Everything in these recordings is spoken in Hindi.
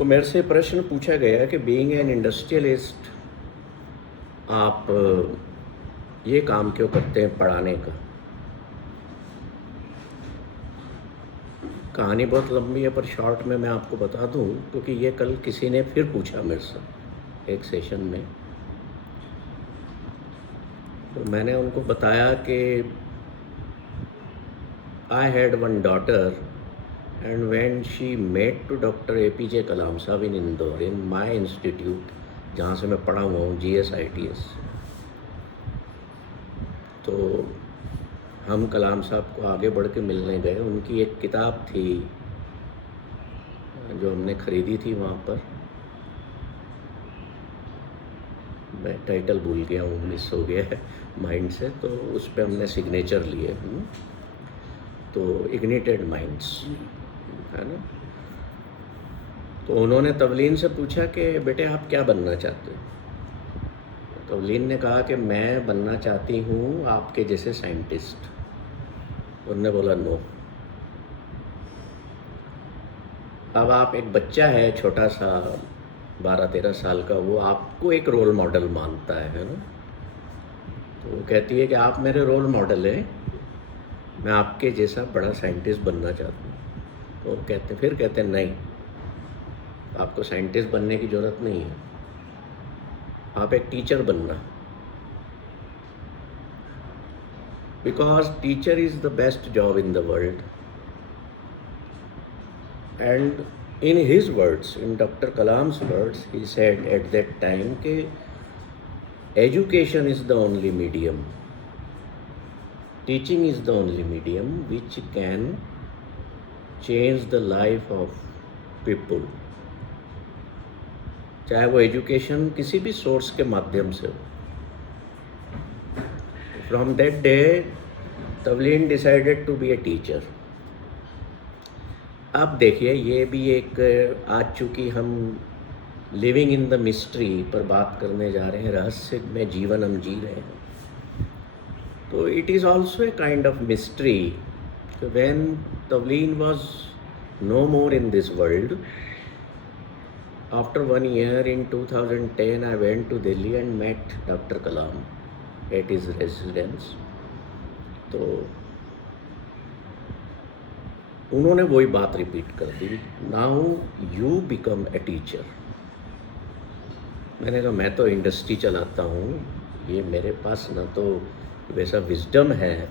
तो मेरे से प्रश्न पूछा गया कि बीइंग एन इंडस्ट्रियलिस्ट आप ये काम क्यों करते हैं पढ़ाने का। कहानी बहुत लंबी है पर शॉर्ट में मैं आपको बता दूं, क्योंकि ये कल किसी ने फिर पूछा मेरे से एक सेशन में। तो मैंने उनको बताया कि I had one daughter and when she met to doctor APJ Kalam साहब in Indore in my institute, जहाँ से मैं पढ़ा हुआ हूँ GSITS। तो हम कलाम साहब को आगे बढ़ के मिलने गए। उनकी एक किताब थी जो हमने ख़रीदी थी वहाँ पर, मैं टाइटल भूल गया हूँ, मिस हो गया है माइंड से। तो उस पर हमने सिग्नेचर लिए। तो इग्निटेड माइंड्स है ना। तो उन्होंने तवलीन से पूछा कि बेटे आप क्या बनना चाहते हो। तवलीन ने कहा कि मैं बनना चाहती हूँ आपके जैसे साइंटिस्ट। उन्होंने बोला नो। अब आप एक बच्चा है छोटा सा 12-13 साल का, वो आपको एक रोल मॉडल मानता है ना। तो वो कहती है कि आप मेरे रोल मॉडल हैं, मैं आपके जैसा बड़ा साइंटिस्ट बनना चाहती हूँ। तो वो फिर कहते हैं नहीं, आपको साइंटिस्ट बनने की ज़रूरत नहीं है, आप एक टीचर बनना, because teacher is the best job in the world. And in his words, in Dr. Kalam's words, he said at that time कि education is the only medium, teaching is the only medium which can change the life of people, चाहे वो एजुकेशन किसी भी सोर्स के माध्यम से हो। From that day, Tavleen decided to be a teacher। अब देखिए ये भी एक, आज चूँकि हम लिविंग इन द मिस्ट्री पर बात करने जा रहे हैं, रहस्य में जीवन हम जी रहे हैं, तो it is also a kind of mystery. When Tavleen was no more in this world, after 1 year in 2010 I went to Delhi and met Dr. Kalam at his residence। तो उन्होंने वही बात रिपीट कर दी, now you become a teacher. मैंने कहा मैं तो इंडस्ट्री चलाता हूँ, ये मेरे पास ना तो वैसा विजडम है,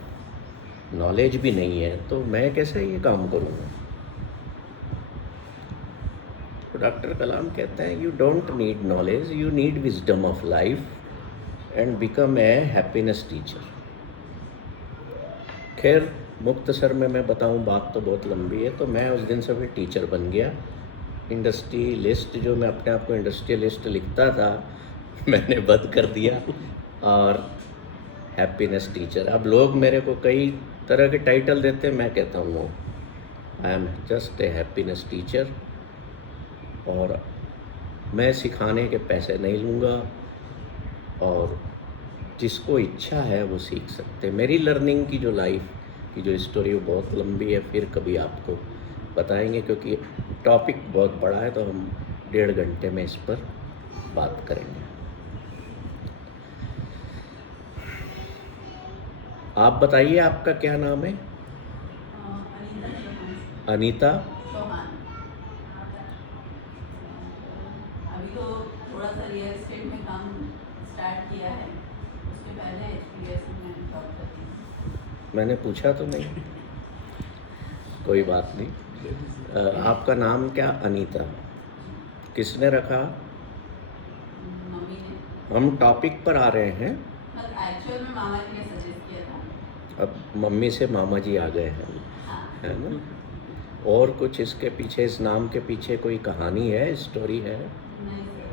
नॉलेज भी नहीं है, तो मैं कैसे ये काम करूँगा। तो डॉक्टर कलाम कहते हैं you don't need knowledge, you need wisdom of life and become a happiness teacher. खैर मुख्तसर में मैं बताऊं, बात तो बहुत लंबी है। तो मैं उस दिन से फिर टीचर बन गया। इंडस्ट्रियलिस्ट, जो मैं अपने आप को इंडस्ट्रियलिस्ट लिखता था, मैंने बंद कर दिया और हैप्पीनेस टीचर। अब लोग मेरे को कई तरह के टाइटल देते हैं, मैं कहता हूँ no, I am just a happiness teacher. और मैं सिखाने के पैसे नहीं लूँगा, और जिसको इच्छा है वो सीख सकते हैं। मेरी लर्निंग की जो लाइफ की जो स्टोरी वो बहुत लंबी है, फिर कभी आपको बताएंगे, क्योंकि टॉपिक बहुत बड़ा है, तो हम 1.5 घंटे में इस पर बात करेंगे। आप बताइए आपका क्या नाम है। अनीता। अभी तो थोड़ा सा रियल एस्टेट में काम स्टार्ट किया है, उसके पहले HPS में जॉब करती हूँ। मैंने पूछा तो नहीं, कोई बात नहीं। आपका नाम क्या अनीता, किसने रखा। मम्मी ने। हम टॉपिक पर आ रहे हैं। एक्चुअल में मामा जी ने सजेस्ट किया था। अब मम्मी से मामा जी आ गए हैं, हाँ। है ना। और कुछ इसके पीछे, इस नाम के पीछे कोई कहानी है, स्टोरी है। नहीं सर,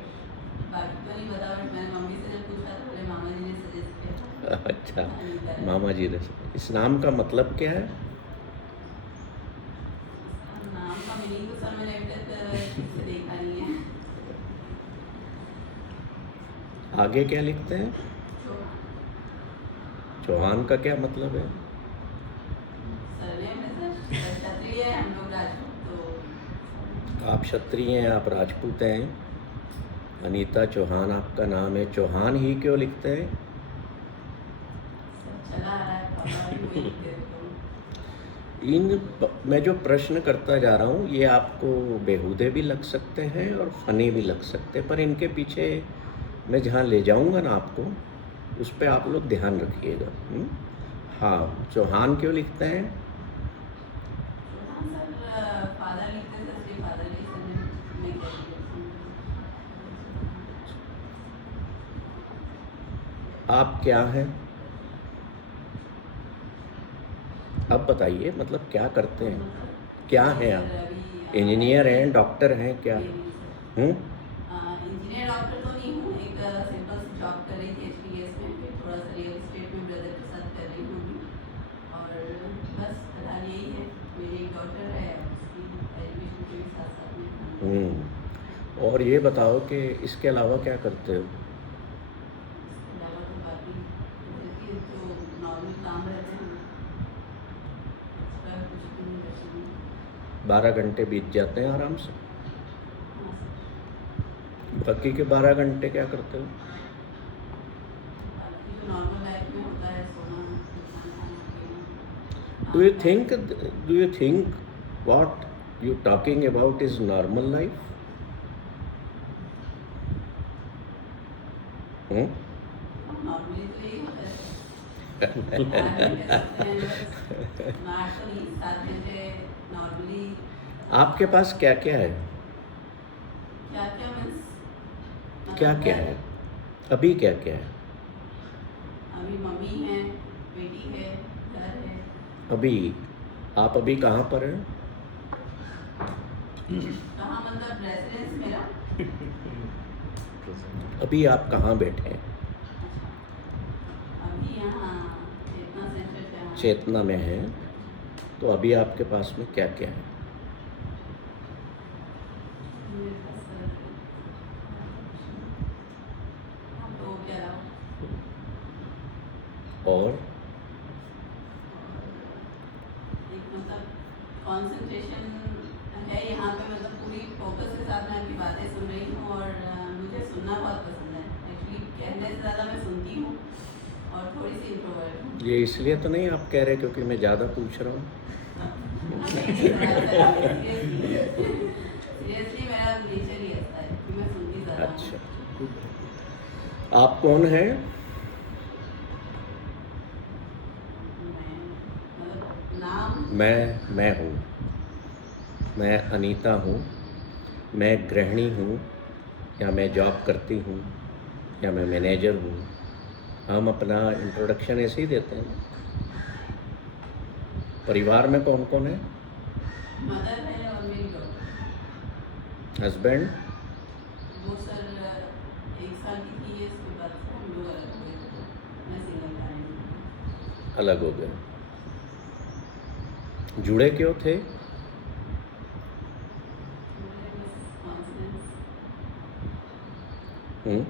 बाकी तो नहीं पता, बट मैंने मम्मी से जब पूछा तो बोले मामा जी ने सजेस्ट किया था। अच्छा, मामा जी ने। इस नाम का मतलब क्या है। नाम का मीनिंग तो सर मैंने अभी तक से देखा नहीं है। आगे क्या लिखते हैं। चौहान का क्या मतलब है। सरनेम है सर, क्षत्रिय है हम लोग, राजपूत, तो आप क्षत्रिय हैं, आप राजपूत हैं। अनीता चौहान आपका नाम है, चौहान ही क्यों लिखते हैं? सब चला आ रहा है, पापा भी वही लिखते रहते हैं। मैं जो प्रश्न करता जा रहा हूँ ये आपको बेहूदे भी लग सकते हैं और फनी भी लग सकते हैं, पर इनके पीछे मैं जहाँ ले जाऊँगा ना आपको, उस पर आप लोग ध्यान रखिएगा। हाँ, चौहान क्यों लिखते हैं? चौहान सर फादर लिखते थे, इसलिए फादर के सरनेम में क्या लिखा। आप क्या हैं? अब बताइए, मतलब क्या करते हैं, क्या हैं आप? इंजीनियर हैं, डॉक्टर हैं, क्या? इंजीनियर डॉक्टर तो नहीं हूँ, एक सिंपल सी जॉब कर रही थी HPS में, फिर थोड़ा सा रियल एस्टेट में ब्रदर के साथ कर रही हूँ अभी। और बस फिलहाल यही है। मेरी एक डॉटर है, उसकी एजुकेशन के भी साथ साथ में और ये बताओ कि इसके अलावा क्या करते हो? इसके अलावा तो बाकी देखिए जो नॉर्मल काम रहते हैं, एक्स्ट्रा कुछ भी नहीं करती हूँ। 12 घंटे बीत जाते हैं आराम से। हाँ सर, बाकी के 12 घंटे क्या करते हो? बाकी जो नॉर्मल लाइफ में होता है, सोना, खाना, पीना। Do you think what you talking about is normal life? Normally तो यही होता है। 8 घंटे सोते हैं बस। 8 तो नहीं, 7 घंटे नॉर्मली। आपके पास क्या क्या है? क्या क्या मीन्स? क्या क्या है अभी, क्या क्या है अभी मम्मी है, बेटी है, घर है। अभी? आप अभी कहाँ पर हैं? कहाँ मतलब रेसिडेंस मेरा? अभी आप कहाँ बैठे हैं? अभी यहाँ चेतना सेंटर पे हूँ। चेतना में हैं, तो अभी आपके पास में क्या क्या है? मेरे पास हाँ, तो क्या रहा और एक मतलब कंसंट्रेशन है यहाँ पे, मतलब पूरी फोकस के साथ मैं आपकी बातें सुन रही हूँ और मुझे सुनना बहुत पसंद है। एक्चुअली कहने से ज़्यादा मैं सुनती हूँ और थोड़ी सी इंट्रोवर्ट हूँ। ये इसलिए तो नहीं आप कह रहे क्योंकि मैं ज़्यादा पूछ रहा हूँ? सीरियसली मेरा नेचर ही ऐसा है कि मैं सुनती ज़्यादा हूँ। अच्छा, आप कौन हैं? मतलब नाम मैं हूँ, मैं अनीता हूँ। मैं गृहिणी हूँ, या मैं जॉब करती हूँ, या मैं मैनेजर हूँ। हम अपना इंट्रोडक्शन ऐसे ही देते हैं। परिवार में कौन कौन है? मदर है और मेरी डॉटर। हस्बैंड? वो सर 1 साल की थी, इसके बाद से हम लोग अलग हो गए थे, तो मैं सिंगल पैरेंट हूँ। अलग हो गए। जुड़े क्यों थे? मुझे बस कॉन्फिडेंस हम्म?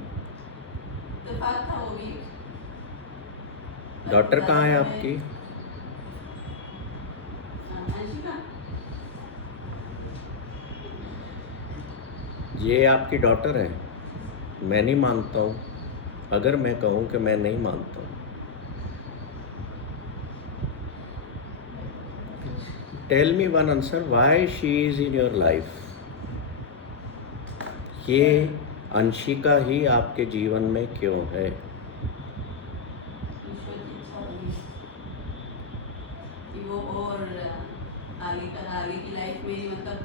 इत्तेफाक था वो भी। डॉटर कहाँ है ज़्यादा आपकी? अंशिका। ये आपकी डॉटर है? मैं नहीं मानता हूँ। अगर मैं कहूँ कि मैं नहीं मानता हूँ, tell me one answer, why she is in your life? ये अंशिका ही आपके जीवन में क्यों है? ईश्वर की इच्छा होगी कि वो हो और आगे की लाइफ मेरी मतलब।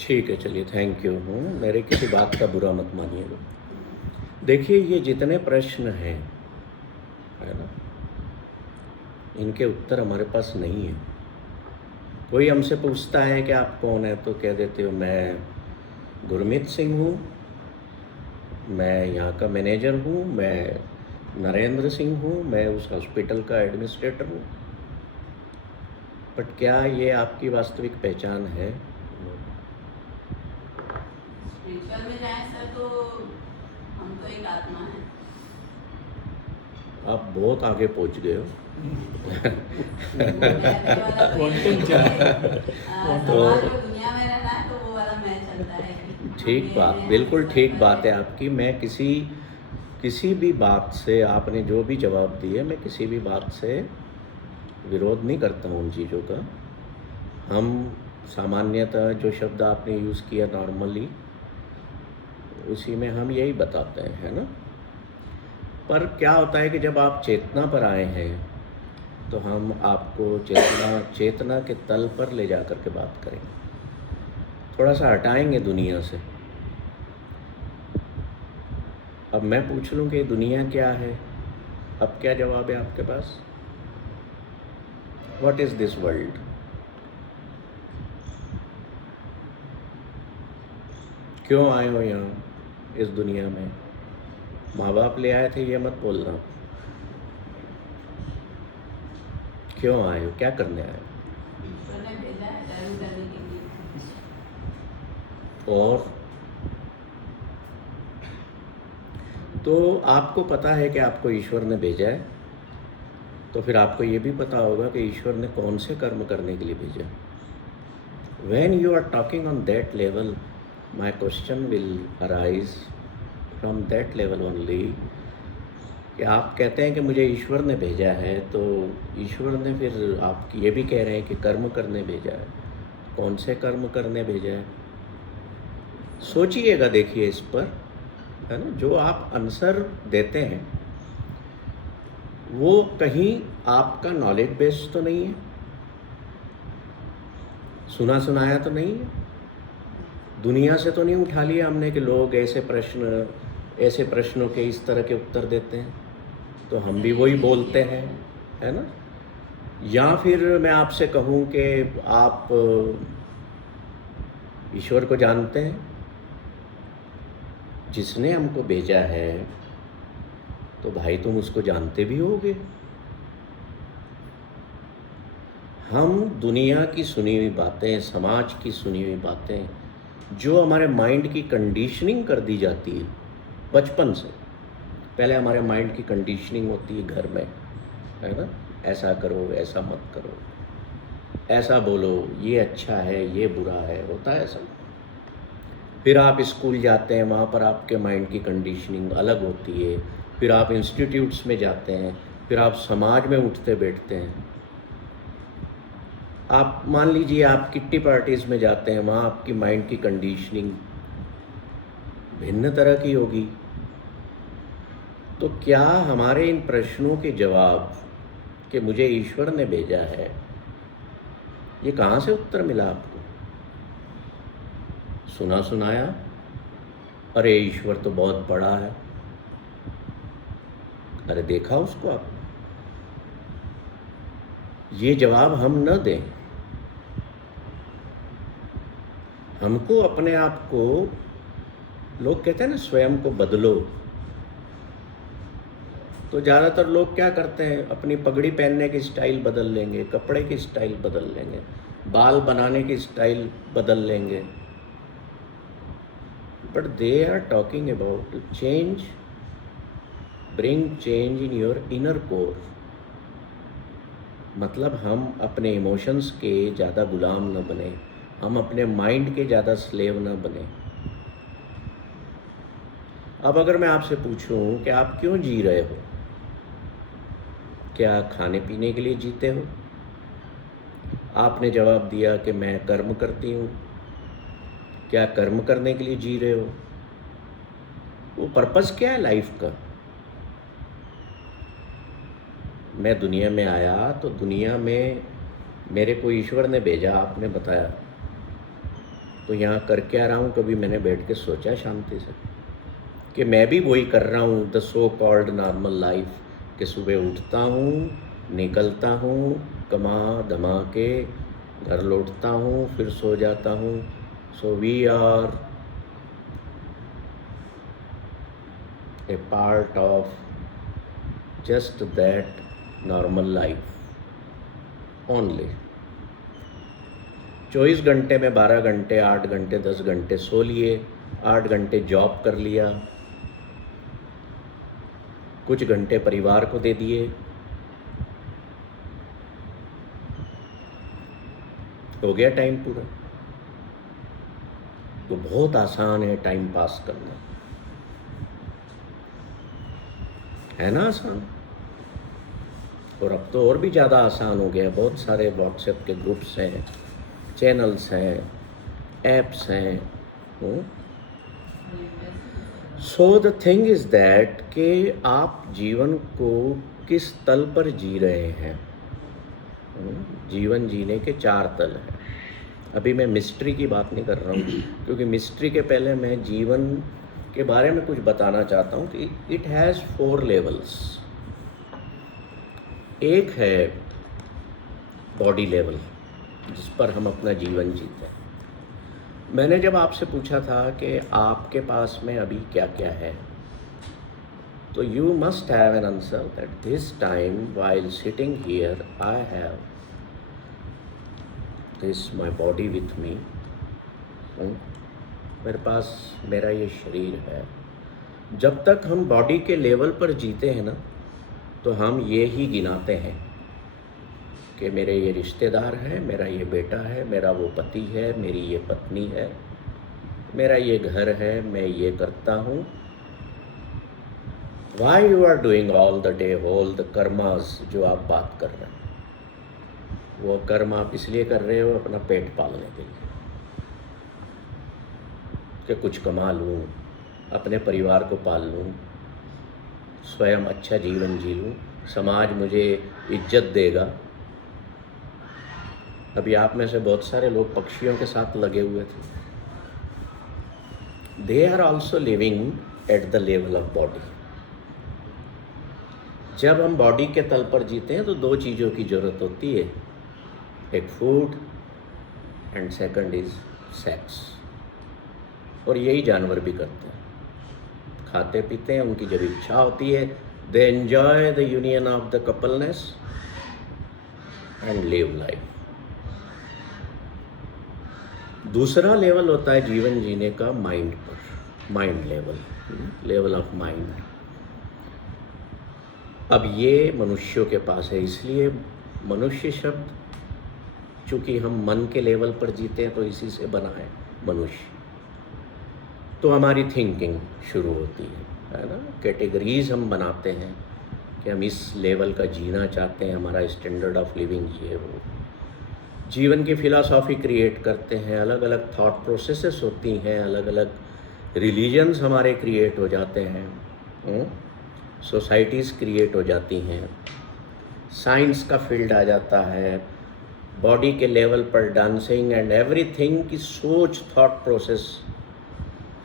ठीक है, चलिए, थैंक यू। मेरे किसी बात का बुरा मत मानिएगा। देखिए, ये जितने प्रश्न हैं, है ना, इनके उत्तर हमारे पास नहीं है। कोई हमसे पूछता है कि आप कौन है, तो कह देते हो मैं गुरमीत सिंह हूँ, मैं यहाँ का मैनेजर हूँ, मैं नरेंद्र सिंह हूँ, मैं उस हॉस्पिटल का एडमिनिस्ट्रेटर हूँ। बट क्या ये आपकी वास्तविक पहचान है? स्पिरिचुअल में जाए सर तो हम तो एक आत्मा है। आप बहुत आगे पहुँच गए हो। समाज में दुनिया में रहना है तो वो वाला मैं चल चलता है कि ठीक हमें बात, अपने बिल्कुल हस्बैंड ठीक पर बात है आपकी। मैं किसी भी बात से, आपने जो भी जवाब दिए, मैं किसी भी बात से विरोध नहीं करता हूँ उन चीज़ों का। हम सामान्यतः जो शब्द आपने यूज़ किया नॉर्मली, उसी में हम यही बताते हैं, है ना। पर क्या होता है कि जब आप चेतना पर आए हैं तो हम आपको चेतना के तल पर ले जा कर के बात करेंगे, थोड़ा सा हटाएंगे दुनिया से। अब मैं पूछ लूँ कि दुनिया क्या है, अब क्या जवाब है आपके पास? What is this world? क्यों आए हो यहाँ इस दुनिया में? माँ बाप ले आए थे ये मत बोलना। क्यों आए हो, क्या करने आए ईश्वर ने भेजा है कर्म करने के लिए। हो? और तो आपको पता है कि आपको ईश्वर ने भेजा है, तो फिर आपको ये भी पता होगा कि ईश्वर ने कौन से कर्म करने के लिए भेजा। When you are talking on that level, my question will arise from that level only, कि आप कहते हैं कि मुझे ईश्वर ने भेजा है, तो ईश्वर ने फिर आप ये भी कह रहे हैं कि कर्म करने भेजा है। कौन से कर्म करने भेजा है? सोचिएगा, देखिए इस पर, है ना। जो आप आंसर देते हैं वो कहीं आपका नॉलेज बेस्ड तो नहीं है, सुना सुनाया तो नहीं है, दुनिया से तो नहीं उठा लिया हमने कि लोग ऐसे प्रश्नों के इस तरह के उत्तर देते हैं तो हम भी वही बोलते हैं, है ना। या फिर मैं आपसे कहूँ कि आप ईश्वर को जानते हैं, जिसने हमको भेजा है, तो भाई तुम उसको जानते भी होगे। हम दुनिया की सुनी हुई बातें, समाज की सुनी हुई बातें, जो हमारे माइंड की कंडीशनिंग कर दी जाती है बचपन से, पहले हमारे माइंड की कंडीशनिंग होती है घर में, है ना। ऐसा करो, ऐसा मत करो, ऐसा बोलो, ये अच्छा है, ये बुरा है, होता है ऐसा। फिर आप स्कूल जाते हैं, वहाँ पर आपके माइंड की कंडीशनिंग अलग होती है। फिर आप इंस्टीट्यूट्स में जाते हैं, फिर आप समाज में उठते बैठते हैं। आप मान लीजिए आप किट्टी पार्टीज़ में जाते हैं, वहाँ आपकी माइंड की कंडीशनिंग भिन्न तरह की होगी। तो क्या हमारे इन प्रश्नों के जवाब कि मुझे ईश्वर ने भेजा है, ये कहाँ से उत्तर मिला आपको? सुना सुनाया, अरे ईश्वर तो बहुत बड़ा है, अरे देखा उसको आप? ये जवाब हम न दें। हमको अपने आप को, लोग कहते हैं ना स्वयं को बदलो, तो ज़्यादातर लोग क्या करते हैं, अपनी पगड़ी पहनने की स्टाइल बदल लेंगे, कपड़े की स्टाइल बदल लेंगे, बाल बनाने की स्टाइल बदल लेंगे। But they are talking about to change, bring change in your inner core. मतलब हम अपने इमोशंस के ज़्यादा गुलाम न बने, हम अपने माइंड के ज़्यादा स्लेव न बने। अब अगर मैं आपसे पूछूं कि आप क्यों जी रहे हो, क्या खाने पीने के लिए जीते हो? आपने जवाब दिया कि मैं कर्म करती हूँ। क्या कर्म करने के लिए जी रहे हो? वो पर्पस क्या है लाइफ का? मैं दुनिया में आया तो दुनिया में मेरे को ईश्वर ने भेजा, आपने बताया, तो यहाँ कर क्या रहा हूँ? कभी मैंने बैठ के सोचा शांति से कि मैं भी वही कर रहा हूँ, the so called normal life, कि सुबह उठता हूँ, निकलता हूँ, कमा धमा के घर लौटता हूँ, फिर सो जाता हूँ। So we are a part of just that normal life only. 24 घंटे में 12 घंटे, 8 घंटे, 10 घंटे सो लिए, 8 घंटे जॉब कर लिया, कुछ घंटे परिवार को दे दिए, हो गया टाइम पूरा। तो बहुत आसान है टाइम पास करना, है ना आसान। और अब तो और भी ज़्यादा आसान हो गया, बहुत सारे व्हाट्सएप के ग्रुप्स हैं, चैनल्स हैं, ऐप्स हैं। So the thing is that कि आप जीवन को किस तल पर जी रहे हैं। जीवन जीने के 4 तल हैं। अभी मैं मिस्ट्री की बात नहीं कर रहा हूँ, क्योंकि मिस्ट्री के पहले मैं जीवन के बारे में कुछ बताना चाहता हूँ कि इट हैज़ 4 लेवल्स। एक है बॉडी लेवल, जिस पर हम अपना जीवन जीते हैं। मैंने जब आपसे पूछा था कि आपके पास में अभी क्या क्या है, तो you must have an answer that this time while sitting here I have this my body with me. मेरे पास मेरा ये शरीर है। जब तक हम बॉडी के लेवल पर जीते हैं ना, तो हम ये ही गिनाते हैं कि मेरे ये रिश्तेदार हैं, मेरा ये बेटा है, मेरा वो पति है, मेरी ये पत्नी है, मेरा ये घर है, मैं ये करता हूँ। Why you are doing all the day whole the karmas जो आप बात कर रहे हैं, वो कर्म आप इसलिए कर रहे हो अपना पेट पालने के लिए, कि कुछ कमा लूँ, अपने परिवार को पाल लूँ, स्वयं अच्छा जीवन जी लूँ, समाज मुझे इज्जत देगा। अभी आप में से बहुत सारे लोग पक्षियों के साथ लगे हुए थे। They are also living at the level of body. जब हम बॉडी के तल पर जीते हैं तो 2 चीज़ों की ज़रूरत होती है, एक food and second is sex. और यही जानवर भी करते हैं, खाते पीते हैं, उनकी जब इच्छा होती है they enjoy the union of the coupleness and live life. दूसरा लेवल होता है जीवन जीने का माइंड पर, mind level, level of mind. अब ये मनुष्यों के पास है, इसलिए मनुष्य शब्द, चूँकि हम मन के लेवल पर जीते हैं तो इसी से बना है मनुष्य। तो हमारी थिंकिंग शुरू होती है ना, कैटेगरीज हम बनाते हैं कि हम इस लेवल का जीना चाहते हैं, हमारा स्टैंडर्ड ऑफ लिविंग ये वो। जीवन की फ़िलासॉफ़ी क्रिएट करते हैं, अलग अलग थॉट प्रोसेसेस होती हैं, अलग अलग रिलीजन्स हमारे क्रिएट हो जाते हैं, सोसाइटीज़ क्रिएट हो जाती हैं, साइंस का फील्ड आ जाता है, बॉडी के लेवल पर डांसिंग एंड एवरीथिंग की सोच, थॉट प्रोसेस।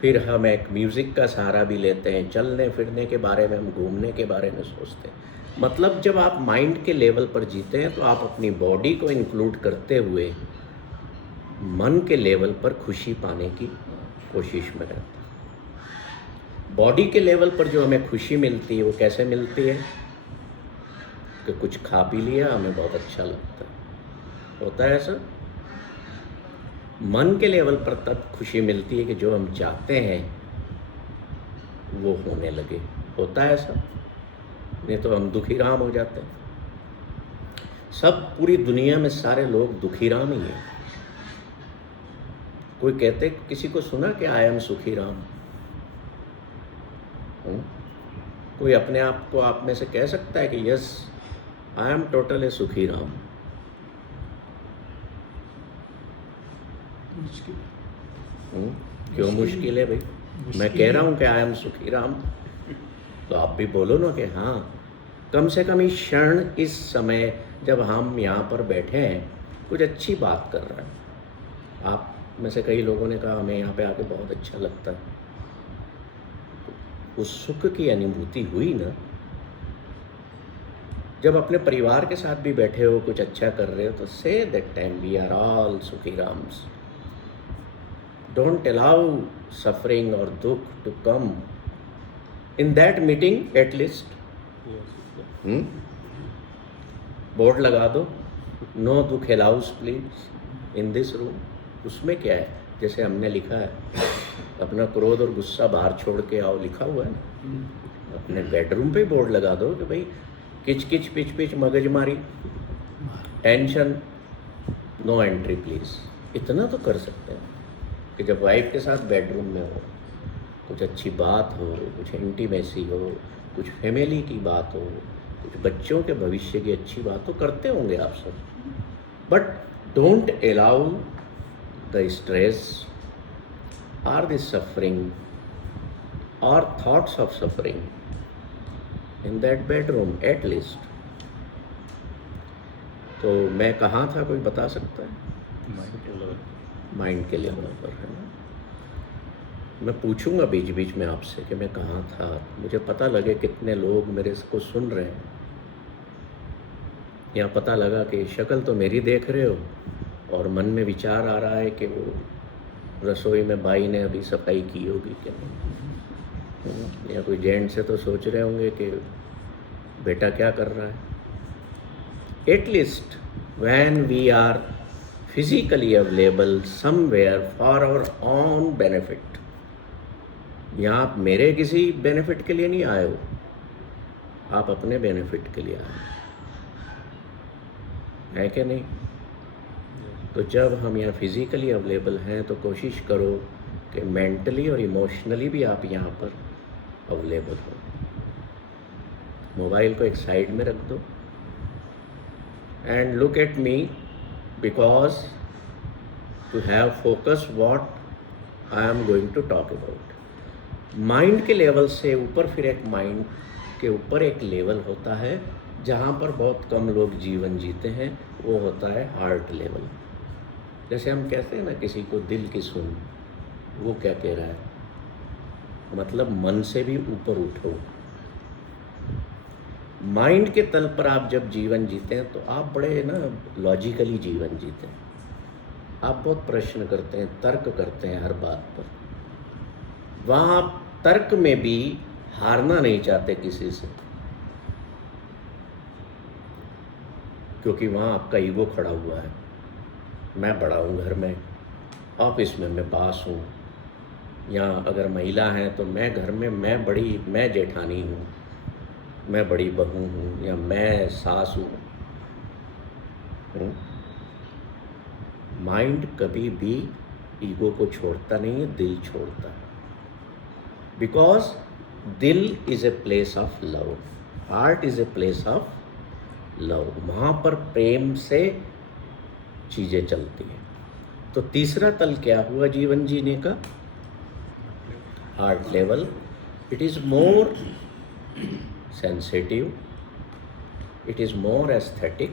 फिर हम एक म्यूज़िक का सहारा भी लेते हैं, चलने फिरने के बारे में, हम घूमने के बारे में सोचते हैं। मतलब जब आप माइंड के लेवल पर जीते हैं तो आप अपनी बॉडी को इंक्लूड करते हुए मन के लेवल पर खुशी पाने की कोशिश में रहते हैं। बॉडी के लेवल पर जो हमें खुशी मिलती है वो कैसे मिलती है कि कुछ खा पी लिया, हमें बहुत अच्छा लगता है, होता है ऐसा। मन के लेवल पर तब खुशी मिलती है कि जो हम चाहते हैं वो होने लगे, होता है ऐसा। नहीं तो हम दुखी राम हो जाते हैं। सब पूरी दुनिया में सारे लोग दुखी राम ही हैं। कोई कहते, किसी को सुना कि आई एम सुखी राम? कोई अपने आप को आप में से कह सकता है कि यस आई एम टोटली सुखी राम? क्यों मुश्किल है भाई? मैं कह रहा हूँ कि आई एम सुखी राम, तो आप भी बोलो ना कि हाँ, कम से कम इस क्षण, इस समय जब हम यहाँ पर बैठे हैं, कुछ अच्छी बात कर रहे हैं। आप में से कई लोगों ने कहा हमें यहाँ पे आके बहुत अच्छा लगता है। उस सुख की अनुभूति हुई ना, जब अपने परिवार के साथ भी बैठे हो, कुछ अच्छा कर रहे हो, तो say that time we are all sukhi Rams. Don't allow suffering और दुख to come in that meeting at least. Board लगा दो, no dukh allows please in this room. उसमें क्या है, जैसे हमने लिखा है, अपना क्रोध और गुस्सा बाहर छोड़ के आओ, लिखा हुआ है ना। अपने बेडरूम पे बोर्ड लगा दो कि भाई किच किच पिच पिच मगजमारी, टेंशन, नो एंट्री प्लीज। इतना तो कर सकते हैं कि जब वाइफ के साथ बेडरूम में हो, कुछ अच्छी बात हो, कुछ इंटीमेसी हो, कुछ फैमिली की बात हो, कुछ बच्चों के भविष्य की अच्छी बात हो, करते होंगे आप सब, but don't allow the stress और द सफरिंग और thoughts of suffering in that bedroom at least. तो मैं कहाँ था, कोई बता सकता है? माइंड के लेवल पर है ना। मैं पूछूंगा बीच बीच में आपसे कि मैं कहाँ था, मुझे पता लगे कितने लोग मेरे इसको सुन रहे हैं, या पता लगा कि शक्ल तो मेरी देख रहे हो और मन में विचार आ रहा है कि वो रसोई में बाई ने अभी सफाई की होगी कि नहीं, या कोई जेंट्स से तो सोच रहे होंगे कि बेटा क्या कर रहा है। At least when we are physically available somewhere for our own benefit, यहाँ आप मेरे किसी बेनिफिट के लिए नहीं आए हो, आप अपने बेनिफिट के लिए आए है कि नहीं। तो जब हम यहाँ फिज़िकली अवेलेबल हैं तो कोशिश करो कि मेंटली और इमोशनली भी आप यहाँ पर अवेलेबल हो। मोबाइल को एक साइड में रख दो and look at me, because to have focus what I am going to talk about. Mind के लेवल से ऊपर फिर एक माइंड के ऊपर एक लेवल होता है जहाँ पर बहुत कम लोग जीवन जीते हैं, वो होता है हार्ट लेवल। जैसे हम कहते हैं ना किसी को दिल की सुन, वो क्या कह रहा है, मतलब मन से भी ऊपर उठो। माइंड के तल पर आप जब जीवन जीते हैं तो आप बड़े ना लॉजिकली जीवन जीते हैं, आप बहुत प्रश्न करते हैं, तर्क करते हैं हर बात पर। वहाँ आप तर्क में भी हारना नहीं चाहते किसी से, क्योंकि वहाँ आपका ईगो खड़ा हुआ है। मैं बड़ा हूँ घर में, ऑफिस में मैं बास हूँ, या अगर महिला हैं तो मैं घर में मैं जेठानी हूँ, मैं बड़ी बहू हूँ, या मैं सास हूँ। माइंड कभी भी ईगो को छोड़ता नहीं है, दिल छोड़ता है। बिकॉज दिल is a place of love, heart is a place of love, वहाँ पर प्रेम से चीज़ें चलती हैं। तो तीसरा तल क्या हुआ जीवन जीने का? Heart level. It is more sensitive, it is more aesthetic,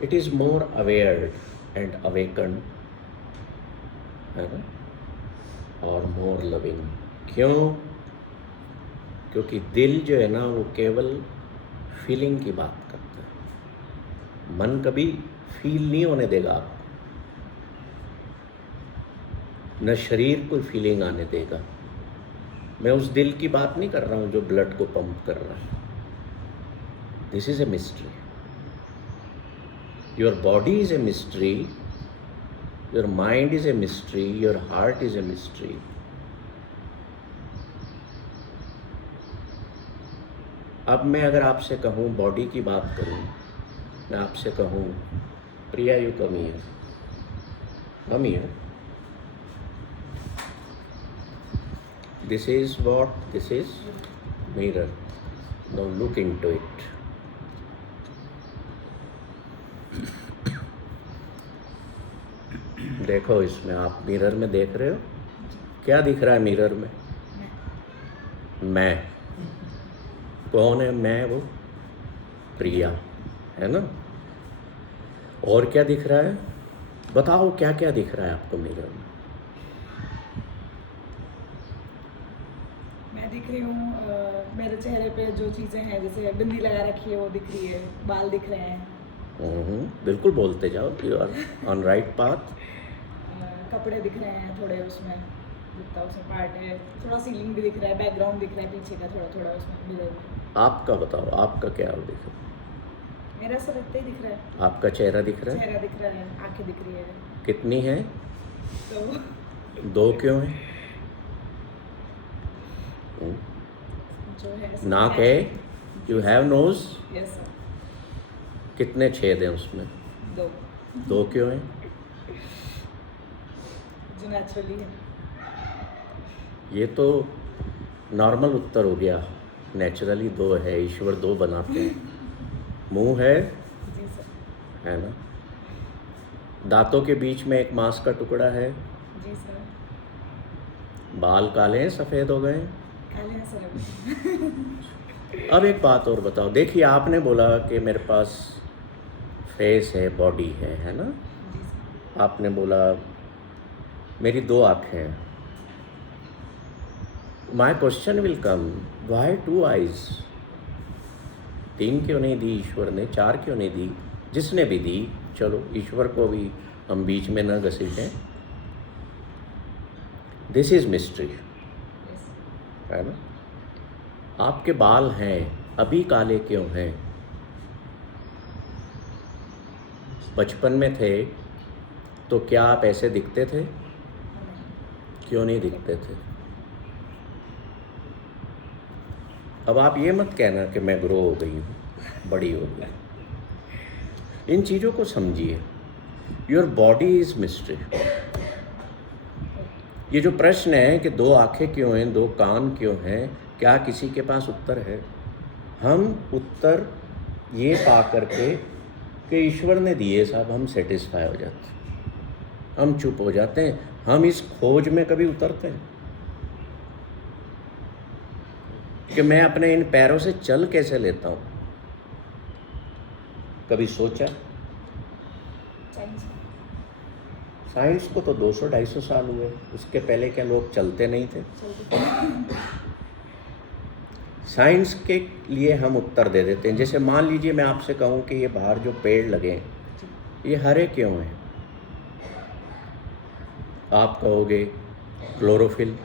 it is more aware and awakened, है ना, और more loving। क्यों? क्योंकि दिल जो है ना वो केवल फीलिंग की बात करता है, मन कभी फील नहीं होने देगा आपको, न शरीर को फीलिंग आने देगा। मैं उस दिल की बात नहीं कर रहा हूँ जो ब्लड को पंप कर रहा है। This is a mystery. Your body is a mystery, your mind is a mystery, your heart is a mystery. अब मैं अगर आपसे कहूँ, बॉडी की बात करूँ, मैं आपसे कहूँ Priya you come here, come here, this is what this is, mirror, now look into it। देखो इसमें, आप मिरर में देख रहे हो, क्या दिख रहा है मिरर में? मैं। कौन है मैं? वो प्रिया है ना। और क्या दिख रहा है? बताओ क्या क्या दिख रहा है आपको मिरर में? दिख रही हूँ मेरे चेहरे पे जो चीज़ें हैं, जैसे बिंदी लगा रखी है वो दिख रही है, बाल दिख रहे हैं। बिल्कुल बोलते जाओ, you are on right path. कपड़े दिख रहे हैं थोड़े, उसमें जितना उसमें पार्ट है, थोड़ा सीलिंग भी दिख रहा है, बैकग्राउंड दिख रहा है पीछे का थोड़ा थोड़ा उसमें मिरर में। आपका बताओ, आपका क्या दिख रहा है? मेरा सब इतना ही दिख रहा है। आपका चेहरा दिख रहा है? चेहरा दिख रहा है, आंखें दिख रही है। कितनी है? तो 2 क्यों है? जो है नाक है? You have nose? Yes sir. कितने छेद हैं उसमें? 2। 2 क्यों है? जो नेचुरली है। ये तो नॉर्मल उत्तर हो गया। नेचुरली दो है, ईश्वर दो बनाते हैं। मुंह है जी सर। ना, दांतों के बीच में एक मांस का टुकड़ा है, जी सर। बाल काले हैं सफ़ेद हो गए हैं। काले हैं सर अभी। अब एक बात और बताओ, देखिए आपने बोला कि मेरे पास फेस है, बॉडी है ना। जी सर। आपने बोला मेरी दो आँखें हैं। My question will come, why two eyes? तीन क्यों नहीं दी ईश्वर ने, चार क्यों नहीं दी? जिसने भी दी, चलो ईश्वर को भी हम बीच में न घसीटें। This is mystery, yes. है ना। आपके बाल हैं, अभी काले क्यों हैं? बचपन में थे तो क्या आप ऐसे दिखते थे? क्यों नहीं दिखते थे? अब आप ये मत कहना कि मैं ग्रो हो गई हूँ, बड़ी हो गई। इन चीज़ों को समझिए। Your body is mystery. ये जो प्रश्न है कि दो आंखें क्यों हैं, दो कान क्यों हैं, क्या किसी के पास उत्तर है? हम उत्तर ये पा करके कि ईश्वर ने दिए साहब, हम सेटिस्फाई हो जाते हैं, हम चुप हो जाते हैं। हम इस खोज में कभी उतरते हैं कि मैं अपने इन पैरों से चल कैसे लेता हूँ? कभी सोचा? साइंस को तो 200-250 साल हुए, उसके पहले क्या लोग चलते नहीं थे? साइंस के लिए हम उत्तर दे देते हैं। जैसे मान लीजिए मैं आपसे कहूँ कि ये बाहर जो पेड़ लगे हैं, ये हरे क्यों हैं? आप कहोगे chlorophyll,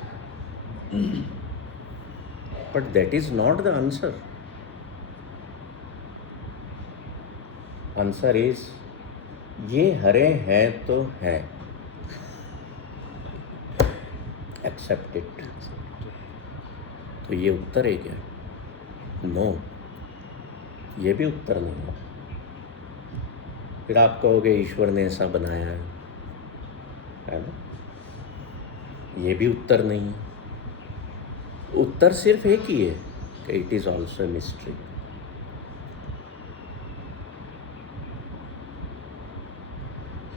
but that is not the answer. Answer is ये हरे हैं तो हैं, एक्सेप्ट इट। तो ये उत्तर है क्या? नो, ये भी उत्तर नहीं है। फिर आप कहोगे ईश्वर ने ऐसा बनाया है ना, ये भी उत्तर नहीं है। उत्तर सिर्फ एक ही है कि इट इज ऑल्सो मिस्ट्री।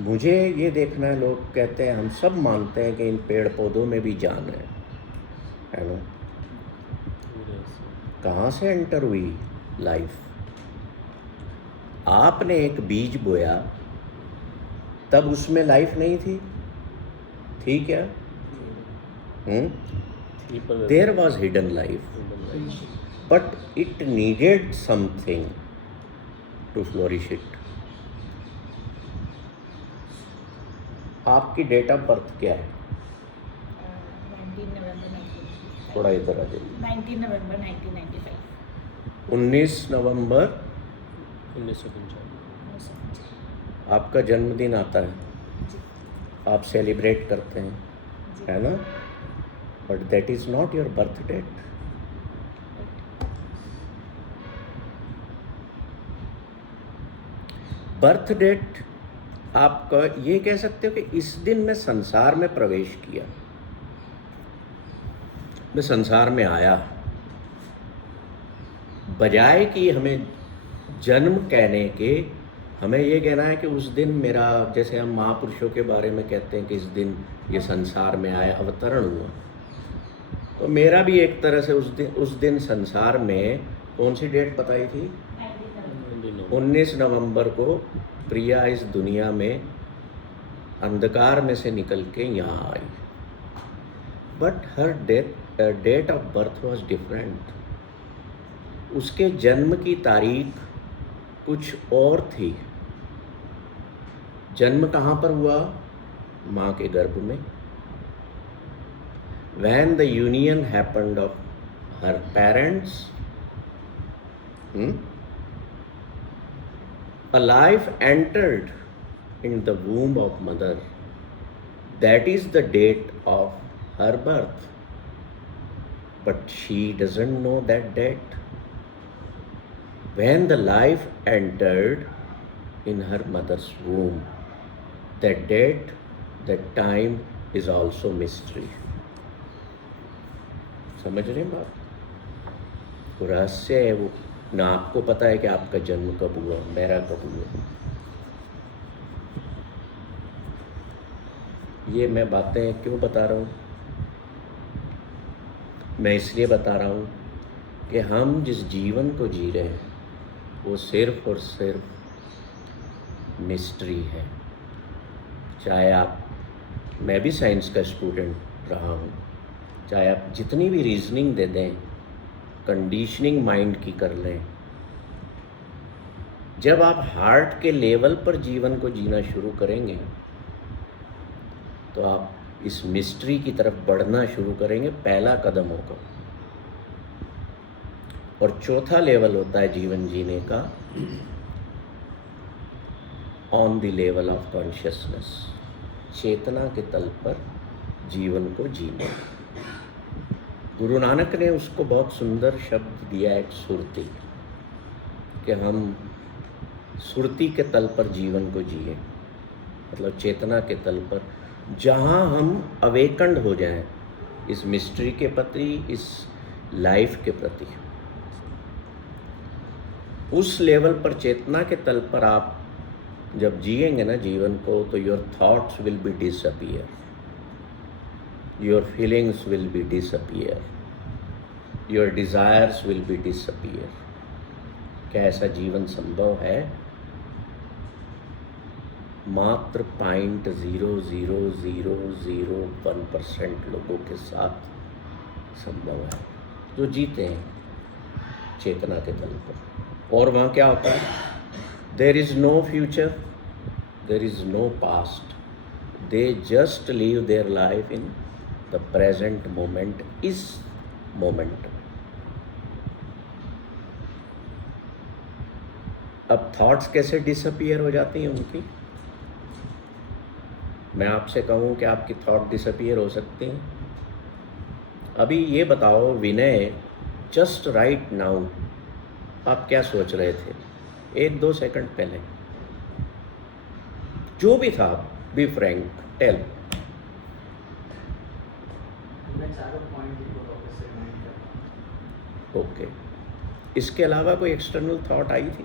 मुझे ये देखना है, लोग कहते हैं, हम सब मानते हैं कि इन पेड़ पौधों में भी जान है ना। कहाँ से एंटर हुई लाइफ? आपने एक बीज बोया तब उसमें लाइफ नहीं थी, थी क्या? There was hidden life, but it needed something to flourish it. आपकी डेट ऑफ बर्थ क्या है? 19 नवंबर 1995। थोड़ा इधर आ जाइए। 19 नवंबर 1995। 19 नवंबर 1995 आपका जन्मदिन आता है, जी। आप सेलिब्रेट करते हैं, जी। है ना। But that is not your birth date. Birth date आप ये कह सकते हो कि इस दिन मैं संसार में प्रवेश किया, मैं संसार में आया, बजाय कि हमें जन्म कहने के हमें ये कहना है कि उस दिन मेरा, जैसे हम महापुरुषों के बारे में कहते हैं कि इस दिन ये संसार में आया, अवतरण हुआ। तो मेरा भी एक तरह से उस दिन संसार में कौन सी डेट बताई थी? 19 नवंबर को प्रिया इस दुनिया में अंधकार में से निकल के यहाँ आई। But her date of birth was different. उसके जन्म की तारीख कुछ और थी। जन्म कहाँ पर हुआ? माँ के गर्भ में। When the union happened of her parents, a life entered in the womb of mother. That is the date of her birth. But she doesn't know that date. When the life entered in her mother's womb, that date, that time is also mystery. समझ रहे हैं बात? वो रहस्य है, वो ना आपको पता है कि आपका जन्म कब हुआ, मेरा कब हुआ। ये मैं बातें क्यों बता रहा हूँ? मैं इसलिए बता रहा हूँ कि हम जिस जीवन को जी रहे हैं वो सिर्फ और सिर्फ मिस्ट्री है। चाहे आप, मैं भी साइंस का स्टूडेंट रहा हूँ, चाहे आप जितनी भी रीजनिंग दे दें, कंडीशनिंग माइंड की कर लें, जब आप हार्ट के लेवल पर जीवन को जीना शुरू करेंगे तो आप इस मिस्ट्री की तरफ बढ़ना शुरू करेंगे। पहला कदम होगा। और चौथा लेवल होता है जीवन जीने का, on the level of consciousness, चेतना के तल पर जीवन को जीना। गुरु नानक ने उसको बहुत सुंदर शब्द दिया है, एक सुरती, कि हम सुरती के तल पर जीवन को जिए, मतलब चेतना के तल पर, जहाँ हम अवेकंड हो जाएं इस मिस्ट्री के प्रति, इस लाइफ के प्रति। उस लेवल पर, चेतना के तल पर आप जब जिएंगे ना जीवन को, तो your thoughts will be disappear, your feelings will be disappear, your desires will be disappear. क्या ऐसा जीवन संभव है? मात्र 0.0001% लोगों के साथ संभव है जो जीते हैं चेतना के तल पर। और वहाँ क्या होता है? There is no future, there is no past, they just live their life in the present moment, this moment. अब थॉट्स कैसे डिसअपियर हो जाती हैं उनकी? मैं आपसे कहूँ कि आपकी थॉट डिसअपियर हो सकती हैं। अभी ये बताओ विनय, जस्ट राइट नाउ आप क्या सोच रहे थे 1-2 सेकंड पहले? जो भी था, बी फ्रैंक, टेल। ओके, इसके अलावा कोई एक्सटर्नल थॉट आई थी?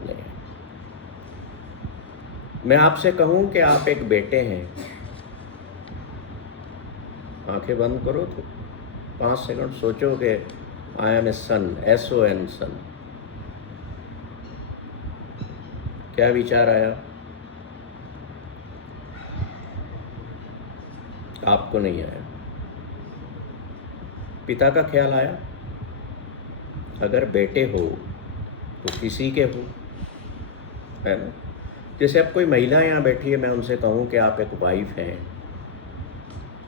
नहीं। मैं आपसे कहूं कि आप एक बेटे हैं, आंखें बंद करो तो 5 सेकंड सोचो कि I M A sun, SON, सन। क्या विचार आया? आपको नहीं आया। पिता का ख्याल आया? अगर बेटे हो तो किसी के हो, है ना? जैसे अब कोई महिला यहाँ बैठी है, मैं उनसे कहूँ कि आप एक वाइफ हैं,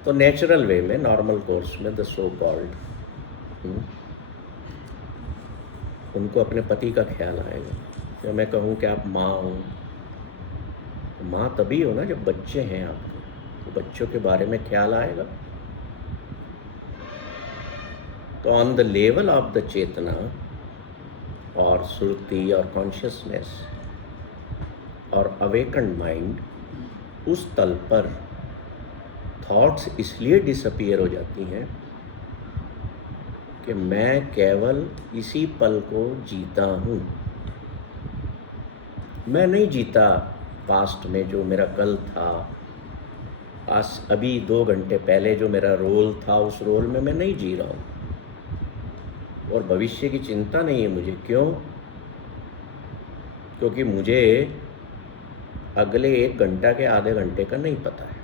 तो नेचुरल वे में, नॉर्मल कोर्स में, द सो कॉल्ड, उनको अपने पति का ख्याल आएगा। जब मैं कहूँ कि आप माँ हो, तो माँ तभी हो ना जब बच्चे हैं आपके, तो बच्चों के बारे में ख्याल आएगा। तो on the level of the चेतना और सुरती और कॉन्शियसनेस और अवेकन्ड माइंड, उस तल पर थॉट्स इसलिए डिसअपियर हो जाती हैं कि मैं केवल इसी पल को जीता हूँ। मैं नहीं जीता पास्ट में जो मेरा कल था, आज अभी 2 घंटे पहले जो मेरा रोल था, उस रोल में मैं नहीं जी रहा हूँ। और भविष्य की चिंता नहीं है मुझे। क्यों? क्योंकि मुझे अगले 1 घंटा के आधे घंटे का नहीं पता है।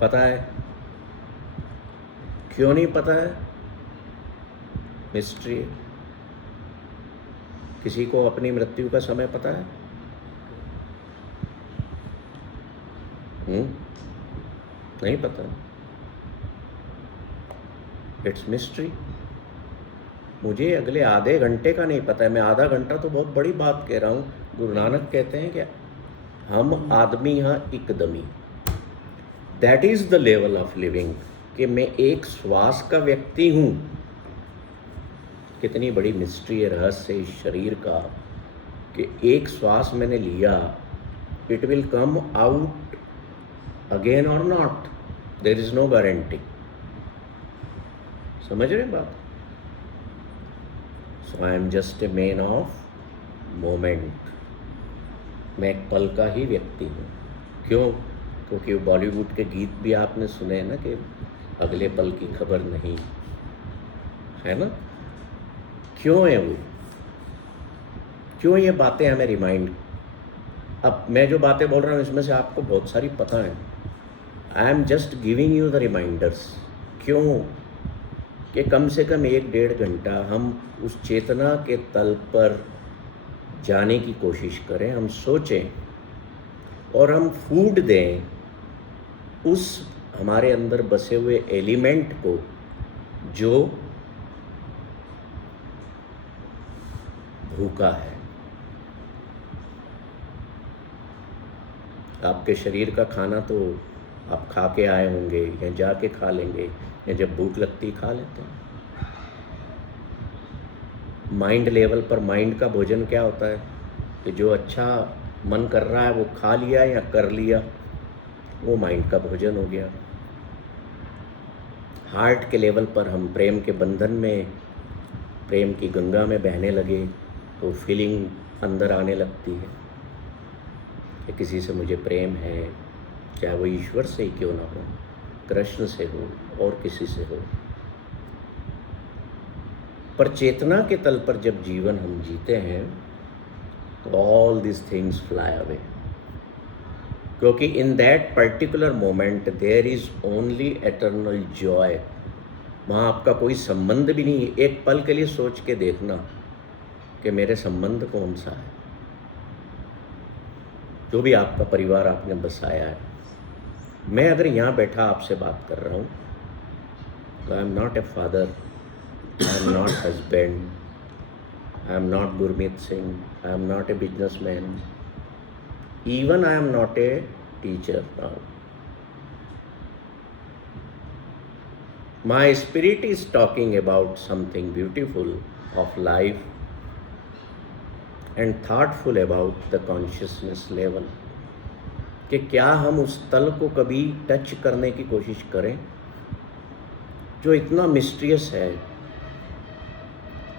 पता है? क्यों नहीं पता है? मिस्ट्री है। किसी को अपनी मृत्यु का समय पता है? नहीं पता। It's mystery. मुझे अगले आधे घंटे का नहीं पता है। मैं आधा घंटा तो बहुत बड़ी बात कह रहा हूँ। गुरु नानक कहते हैं कि हम आदमी हैं एकदमी, that is the level of living, कि मैं एक श्वास का व्यक्ति हूँ। कितनी बड़ी मिस्ट्री है, रहस्य इस शरीर का, कि एक श्वास मैंने लिया, it will come out again और not, there is no guarantee. समझ रहे हैं बात? So I am just a man of moment. मैं एक पल का ही व्यक्ति हूँ। क्यों? क्योंकि बॉलीवुड के गीत भी आपने सुने हैं ना कि अगले पल की खबर नहीं, है ना? क्यों है वो? क्यों ये बातें हमें रिमाइंड? अब मैं जो बातें बोल रहा हूँ इसमें से आपको बहुत सारी पता है। I am just giving you the reminders. क्यों? कि कम से कम 1-1.5 घंटा हम उस चेतना के तल पर जाने की कोशिश करें, हम सोचें और हम फूड दें उस हमारे अंदर बसे हुए एलिमेंट को जो भूखा है। आपके शरीर का खाना तो आप खा के आए होंगे या जाके खा लेंगे या जब भूख लगती खा लेते हैं। माइंड लेवल पर माइंड का भोजन क्या होता है कि जो अच्छा मन कर रहा है वो खा लिया या कर लिया, वो माइंड का भोजन हो गया। हार्ट के लेवल पर हम प्रेम के बंधन में, प्रेम की गंगा में बहने लगे तो फीलिंग अंदर आने लगती है कि किसी से मुझे प्रेम है, चाहे वो ईश्वर से ही क्यों ना हो, कृष्ण से हो और किसी से हो। पर चेतना के तल पर जब जीवन हम जीते हैं तो all this things fly away, क्योंकि in that particular moment there is only eternal joy. वहाँ आपका कोई संबंध भी नहीं है। एक पल के लिए सोच के देखना कि मेरे संबंध कौन सा है। जो भी आपका परिवार आपने बसाया है, मैं अगर यहाँ बैठा आपसे बात कर रहा हूँ तो I am not a father, I am not husband, I am not Gurmeet Singh, I am not a businessman, even I am not a teacher now. My spirit is talking about something beautiful of life and thoughtful about the consciousness level. कि क्या हम उस तल को कभी टच करने की कोशिश करें जो इतना मिस्टीरियस है।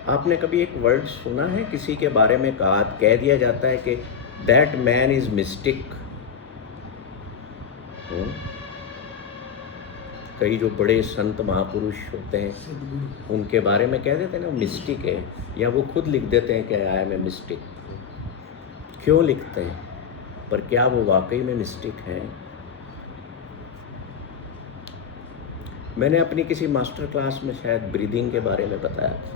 आपने कभी एक वर्ड सुना है किसी के बारे में कह दिया जाता है कि दैट मैन इज मिस्टिक? कई जो बड़े संत महापुरुष होते हैं उनके बारे में कह देते हैं ना मिस्टिक है, या वो खुद लिख देते हैं कि आई एम ए मिस्टिक। क्यों लिखते हैं? पर क्या वो वाकई में मिस्टिक हैं? मैंने अपनी किसी मास्टर क्लास में शायद ब्रीदिंग के बारे में बताया था।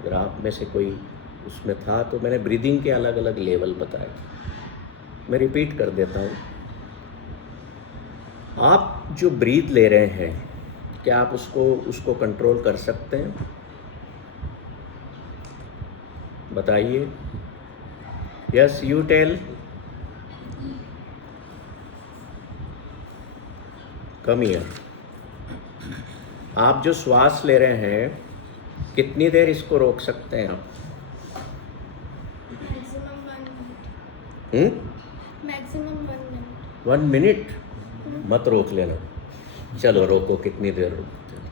अगर आप में से कोई उसमें था तो मैंने ब्रीदिंग के अलग अलग लेवल बताए। मैं रिपीट कर देता हूँ। आप जो ब्रीथ ले रहे हैं, क्या आप उसको कंट्रोल कर सकते हैं? बताइए। Yes, you tell. Come here. आप जो श्वास ले रहे हैं कितनी देर इसको रोक सकते हैं आप? Maximum 1 minute. 1 मिनट? मत रोक लेना। चलो रोको, कितनी देर रोकते हो?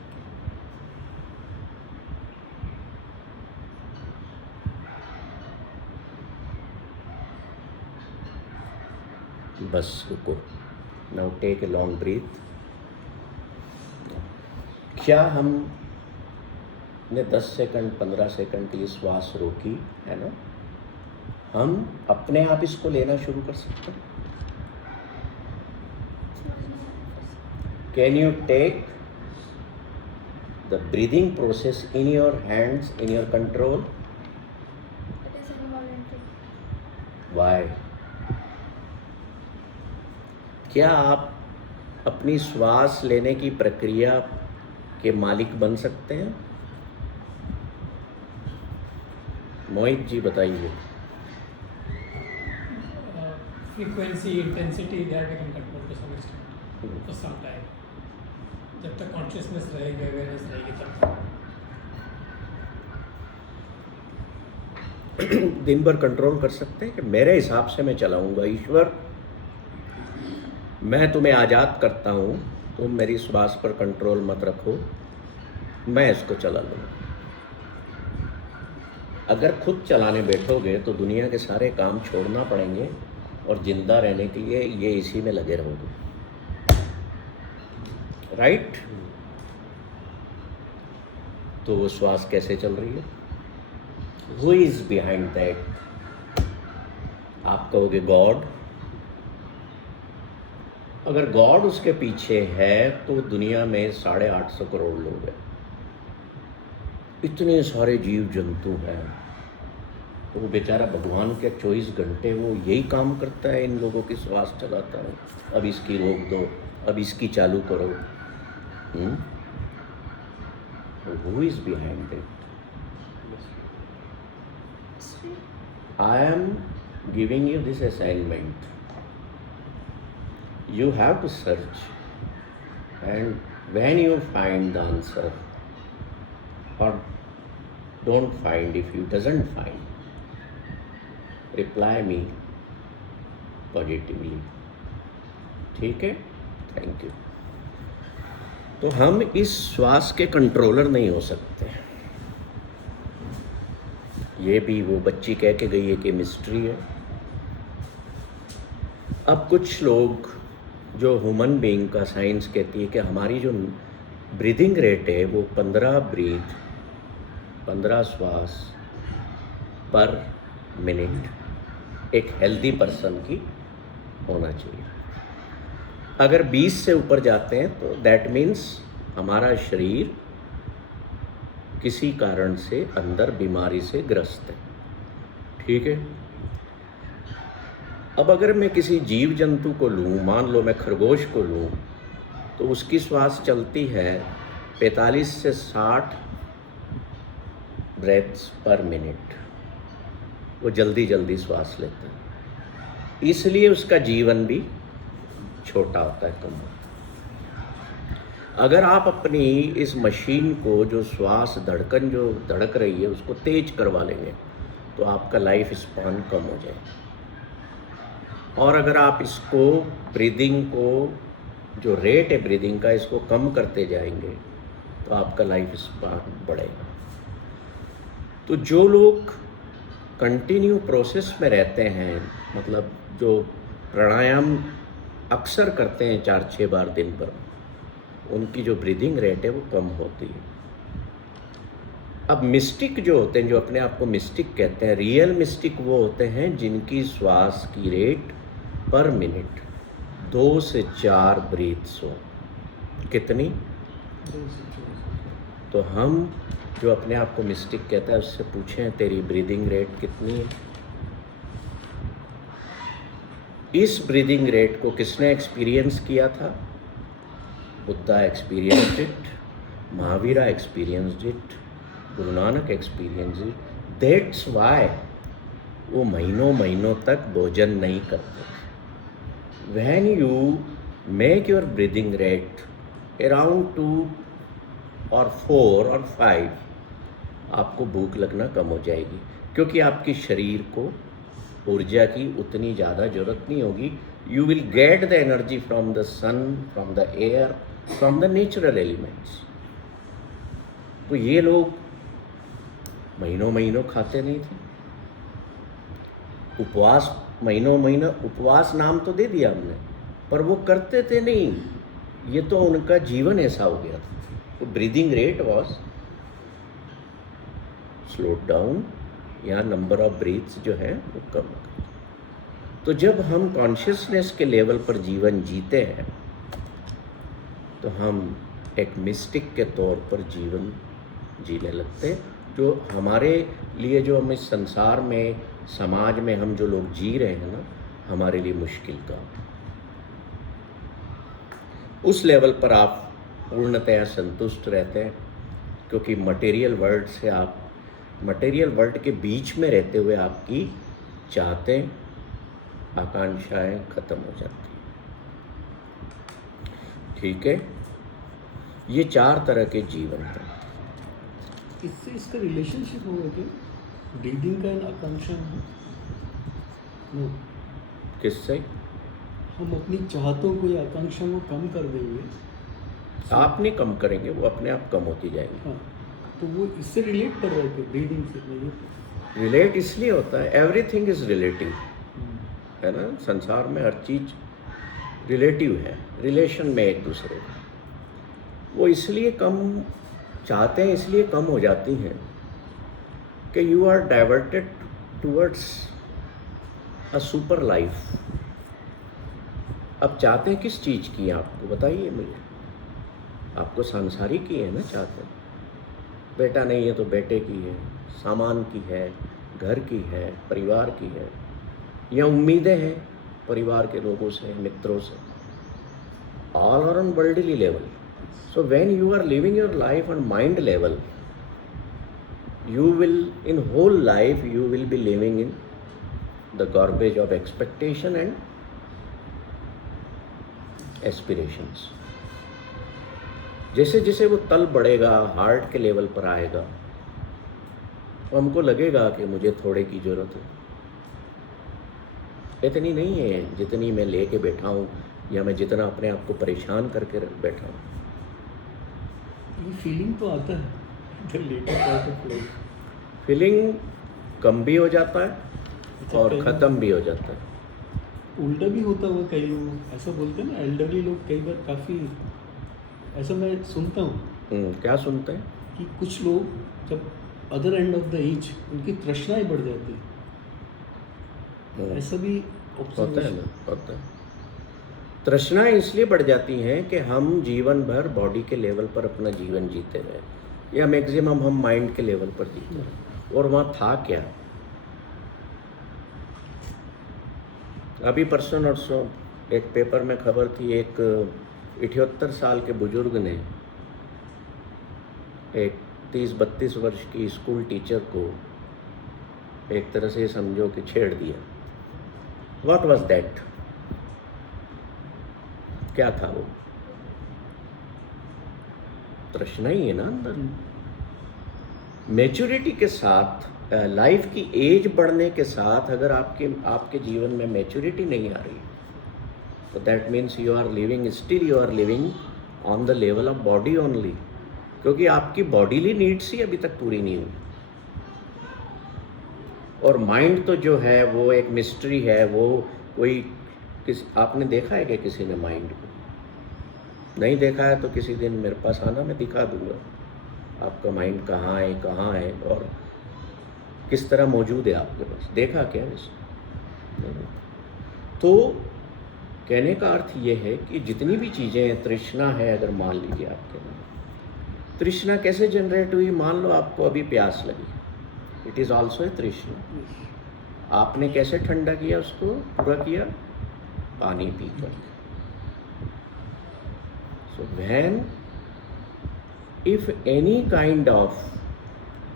बस रुको। Now take a long breath. क्या हमने 10 सेकंड 15 सेकंड के लिए श्वास रोकी है ना, हम अपने आप इसको लेना शुरू कर सकते हैं। Can you take the breathing process in your hands, in your control? It is involuntary. Why? क्या आप अपनी श्वास लेने की प्रक्रिया के मालिक बन सकते हैं? मोहित जी बताइए। Frequency, intensity, that we can control to some extent for some time. जब तक consciousness रहेगी, awareness रहेगी तब तक। दिन भर कंट्रोल कर सकते हैं कि मेरे हिसाब से मैं चलाऊंगा। ईश्वर मैं तुम्हें आज़ाद करता हूँ, तुम मेरी श्वास पर कंट्रोल मत रखो, मैं इसको चला लूँगा। अगर खुद चलाने बैठोगे तो दुनिया के सारे काम छोड़ना पड़ेंगे और ज़िंदा रहने के लिए ये इसी में लगे रहोगे, राइट? तो वो श्वास कैसे चल रही है? Who is behind that? आप कहोगे गॉड। अगर गॉड उसके पीछे है तो दुनिया में 850 करोड़ लोग हैं, इतने सारे जीव जंतु हैं, तो वो बेचारा भगवान के 24 घंटे वो यही काम करता है, इन लोगों की श्वास चलाता है। अब इसकी रोक दो, अब इसकी चालू करो। Who is behind it? I am giving you this assignment. You have to search, and when you find the answer, or don't find, if you doesn't find, reply me positively. ठीक है? Thank you. तो हम इस श्वास के कंट्रोलर नहीं हो सकते। ये भी वो बच्ची कह के गई है कि मिस्ट्री है। अब कुछ लोग जो ह्यूमन बीइंग का साइंस कहती है कि हमारी जो ब्रीदिंग रेट है वो 15 श्वास पर मिनट एक हेल्दी पर्सन की होना चाहिए। अगर 20 से ऊपर जाते हैं तो दैट मीन्स हमारा शरीर किसी कारण से अंदर बीमारी से ग्रस्त है, ठीक है? अब अगर मैं किसी जीव जंतु को लूँ, मान लो मैं खरगोश को लूँ, तो उसकी श्वास चलती है 45 से 60 ब्रेथ्स पर मिनट। वो जल्दी जल्दी श्वास लेता है, इसलिए उसका जीवन भी छोटा होता है, कम होता है। अगर आप अपनी इस मशीन को, जो श्वास धड़कन जो धड़क रही है, उसको तेज करवा लेंगे तो आपका लाइफ स्पान कम हो जाएगा। और अगर आप इसको ब्रीदिंग को, जो रेट है ब्रीदिंग का, इसको कम करते जाएंगे तो आपका लाइफ स्पान बढ़ेगा। तो जो लोग कंटिन्यू प्रोसेस में रहते हैं, मतलब जो प्राणायाम अक्सर करते हैं 4-6 बार दिन पर, उनकी जो ब्रीदिंग रेट है वो कम होती है। अब मिस्टिक जो होते हैं, जो अपने आप को मिस्टिक कहते हैं, रियल मिस्टिक वो होते हैं जिनकी श्वास की रेट पर मिनट 2 से 4 ब्रीथ्स हो। कितनी? 2 से 4। तो हम जो अपने आप को मिस्टिक कहता है उससे पूछें तेरी ब्रीदिंग रेट कितनी है? इस ब्रीदिंग रेट को किसने एक्सपीरियंस किया था? Buddha experienced it, Mahavira experienced it, Guru Nanak experienced it. That's why वो महीनों महीनों तक भोजन नहीं करते। When you make your breathing rate around 2 और 4 और 5, आपको भूख लगना कम हो जाएगी, क्योंकि आपके शरीर को ऊर्जा की उतनी ज़्यादा ज़रूरत नहीं होगी। You will get the energy from the sun, from the air, from the natural elements. तो ये लोग महीनों महीनों खाते नहीं थे। उपवास, महीनों महीनों उपवास नाम तो दे दिया हमने, पर वो करते थे नहीं। ये तो उनका जीवन ऐसा हो गया था। तो breathing rate was slowed down, या नंबर ऑफ ब्रीथ्स जो है वो कम हो गया। तो जब हम कॉन्शियसनेस के लेवल पर जीवन जीते हैं तो हम एक मिस्टिक के तौर पर जीवन जीने लगते हैं, जो हमारे लिए, जो हम इस संसार में, समाज में हम जो लोग जी रहे हैं ना, हमारे लिए मुश्किल का। उस लेवल पर आप पूर्णतया संतुष्ट रहते हैं, क्योंकि मटेरियल वर्ल्ड से आप, मटेरियल वर्ल्ड के बीच में रहते हुए आपकी चाहतें, आकांक्षाएं खत्म हो जाती हैं, ठीक है? ये 4 तरह के जीवन हैं। इससे इसका रिलेशनशिप होगा क्या? ब्रीदिंग का आकांक्षा? नो, किससे? हम अपनी चाहतों को या आकांक्षाओं को कम कर देंगे, आप नहीं कम करेंगे, वो अपने आप कम होती जाएंगी। हाँ, तो वो इससे रिलेट कर रहे थे ब्रीदिंग से नहीं। रिलेट इसलिए होता है, एवरीथिंग इज रिलेटिव, है ना। संसार में हर चीज रिलेटिव है, रिलेशन में एक दूसरे का। वो इसलिए कम चाहते हैं, इसलिए कम हो जाती हैं कि you are diverted towards a super life. अब चाहते हैं किस चीज़ की, आपको बताइए मुझे। आपको सांसारिक की है ना चाहते हैं। बेटा नहीं है तो बेटे की है, सामान की है, घर की है, परिवार की है, या उम्मीदें हैं परिवार के लोगों से, मित्रों से। All are on worldly level. So when you are living your life on mind level, you will, in whole life you will be living in the garbage of expectation and aspirations. जैसे जैसे वो तल बढ़ेगा, हार्ट के लेवल पर आएगा, तो हमको लगेगा कि मुझे थोड़े की ज़रूरत है, इतनी नहीं है जितनी मैं लेके बैठा हूँ, या मैं जितना अपने आप को परेशान करके बैठा हूँ। ये फीलिंग तो आता है the latter part of life. Feeling कम भी हो जाता है और कई- ख़त्म भी हो जाता है। उल्टा भी होता हुआ कई लोग ऐसा बोलते हैं ना, एल्डरली लोग कई बार काफ़ी ऐसा मैं सुनता हूँ क्या सुनते हैं? कि कुछ लोग जब other end of the edge उनकी तृष्णाएं बढ़ जाती है, ऐसा भी होता है ऑब्जर्वेशन। ना, होता है। तृष्णाएं इसलिए बढ़ जाती हैं कि हम जीवन भर बॉडी के लेवल पर अपना जीवन जीते रहे, या मैक्सिमम हम माइंड के लेवल पर जीते रहे, और वहाँ था क्या। अभी परसों नरसों एक पेपर में खबर थी, एक 78 साल के बुजुर्ग ने एक 30-32 वर्ष की स्कूल टीचर को एक तरह से समझो कि छेड़ दिया। What was that? क्या था वो? तृष्णा ही है ना अंदर। मैच्योरिटी के साथ, लाइफ की एज बढ़ने के साथ, अगर आपके जीवन में मैच्योरिटी नहीं आ रही, तो that means you are living, still you are living on the level of body only, क्योंकि आपकी बॉडीली नीड्स ही अभी तक पूरी नहीं हुई। और माइंड तो जो है वो एक मिस्ट्री है। वो कोई आपने देखा है कि किसी ने माइंड को? नहीं देखा है तो किसी दिन मेरे पास आना, मैं दिखा दूंगा आपका माइंड कहाँ है और किस तरह मौजूद है आपके पास। देखा क्या वैसे? तो कहने का अर्थ ये है कि जितनी भी चीज़ें, तृष्णा है, अगर मान लीजिए आपके अंदर, तृष्णा कैसे जनरेट हुई? मान लो आपको अभी प्यास लगी, इट इज़ ऑल्सो ए तृष्णा। आपने कैसे ठंडा किया, उसको पूरा किया? पानी पीकर। So when if any kind of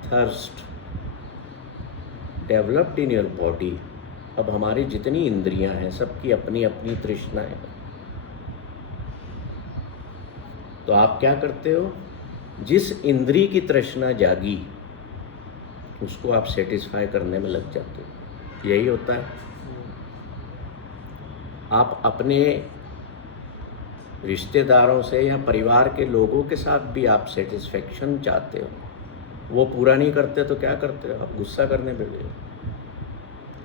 thirst developed in your body, अब हमारी जितनी इंद्रियां हैं सबकी अपनी अपनी तृष्णा है, तो आप क्या करते हो? जिस इंद्री की तृष्णा जागी उसको आप सेटिस्फाई करने में लग जाते हो। यही होता है। आप अपने रिश्तेदारों से या परिवार के लोगों के साथ भी आप सेटिस्फेक्शन चाहते हो, वो पूरा नहीं करते तो क्या करते हो? आप गुस्सा करने बैठ गए।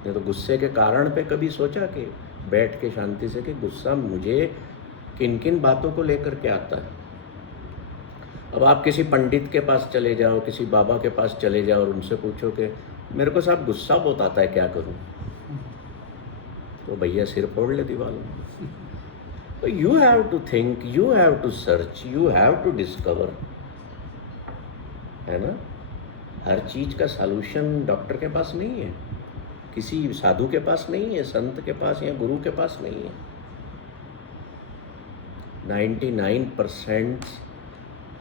नहीं तो गुस्से के कारण पे कभी सोचा कि बैठ के शांति से कि गुस्सा मुझे किन किन बातों को लेकर के आता है? अब आप किसी पंडित के पास चले जाओ, किसी बाबा के पास चले जाओ और उनसे पूछो कि मेरे को साहब गुस्सा बहुत आता है, क्या करूं? तो भैया सिर फोड़ ले दीवार में। तो you have to think, you have to search, you have to discover, है ना। हर चीज़ का सॉल्यूशन डॉक्टर के पास नहीं है, किसी साधु के पास नहीं है, संत के पास या गुरु के पास नहीं है। 99%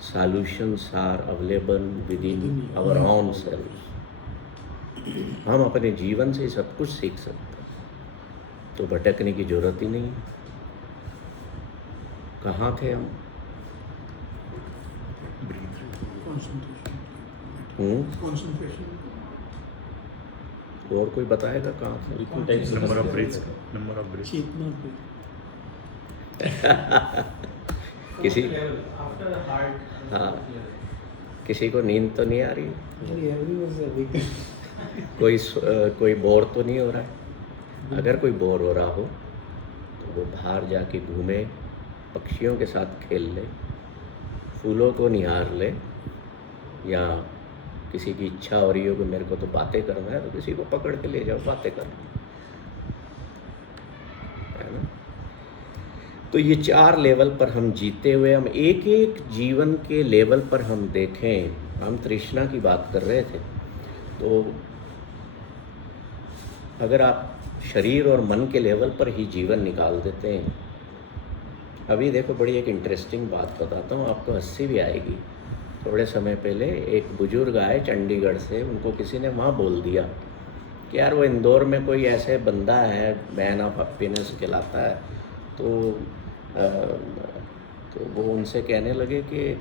solutions are available within our own selves. हम अपने जीवन से सब कुछ सीख सकते हैं, तो भटकने की जरूरत ही नहीं। कहाँ थे हम? और कोई बताएगा कहाँ थे? Number of breaths, number of breaths. चेतना पे किसी हाँ किसी को नींद तो नहीं आ रही, कोई बोर तो नहीं हो रहा है? अगर कोई बोर हो रहा हो तो वो बाहर जाके घूमे, पक्षियों के साथ खेल ले, फूलों को निहार ले, या किसी की इच्छा हो रही हो कि मेरे को तो बातें करना है, तो किसी को पकड़ के ले जाओ, बातें कर, है ना? तो ये 4 लेवल पर हम जीते हुए, हम एक एक जीवन के लेवल पर हम देखें। हम तृष्णा की बात कर रहे थे, तो अगर आप शरीर और मन के लेवल पर ही जीवन निकाल देते हैं। अभी देखो बड़ी एक इंटरेस्टिंग बात बताता हूँ आपको, हंसी भी आएगी। थोड़े समय पहले एक बुजुर्ग आए चंडीगढ़ से, उनको किसी ने वहाँ बोल दिया कि यार वो इंदौर में कोई ऐसे बंदा है, मैन ऑफ हैप्पीनेस कहलाता है, तो वो उनसे कहने लगे कि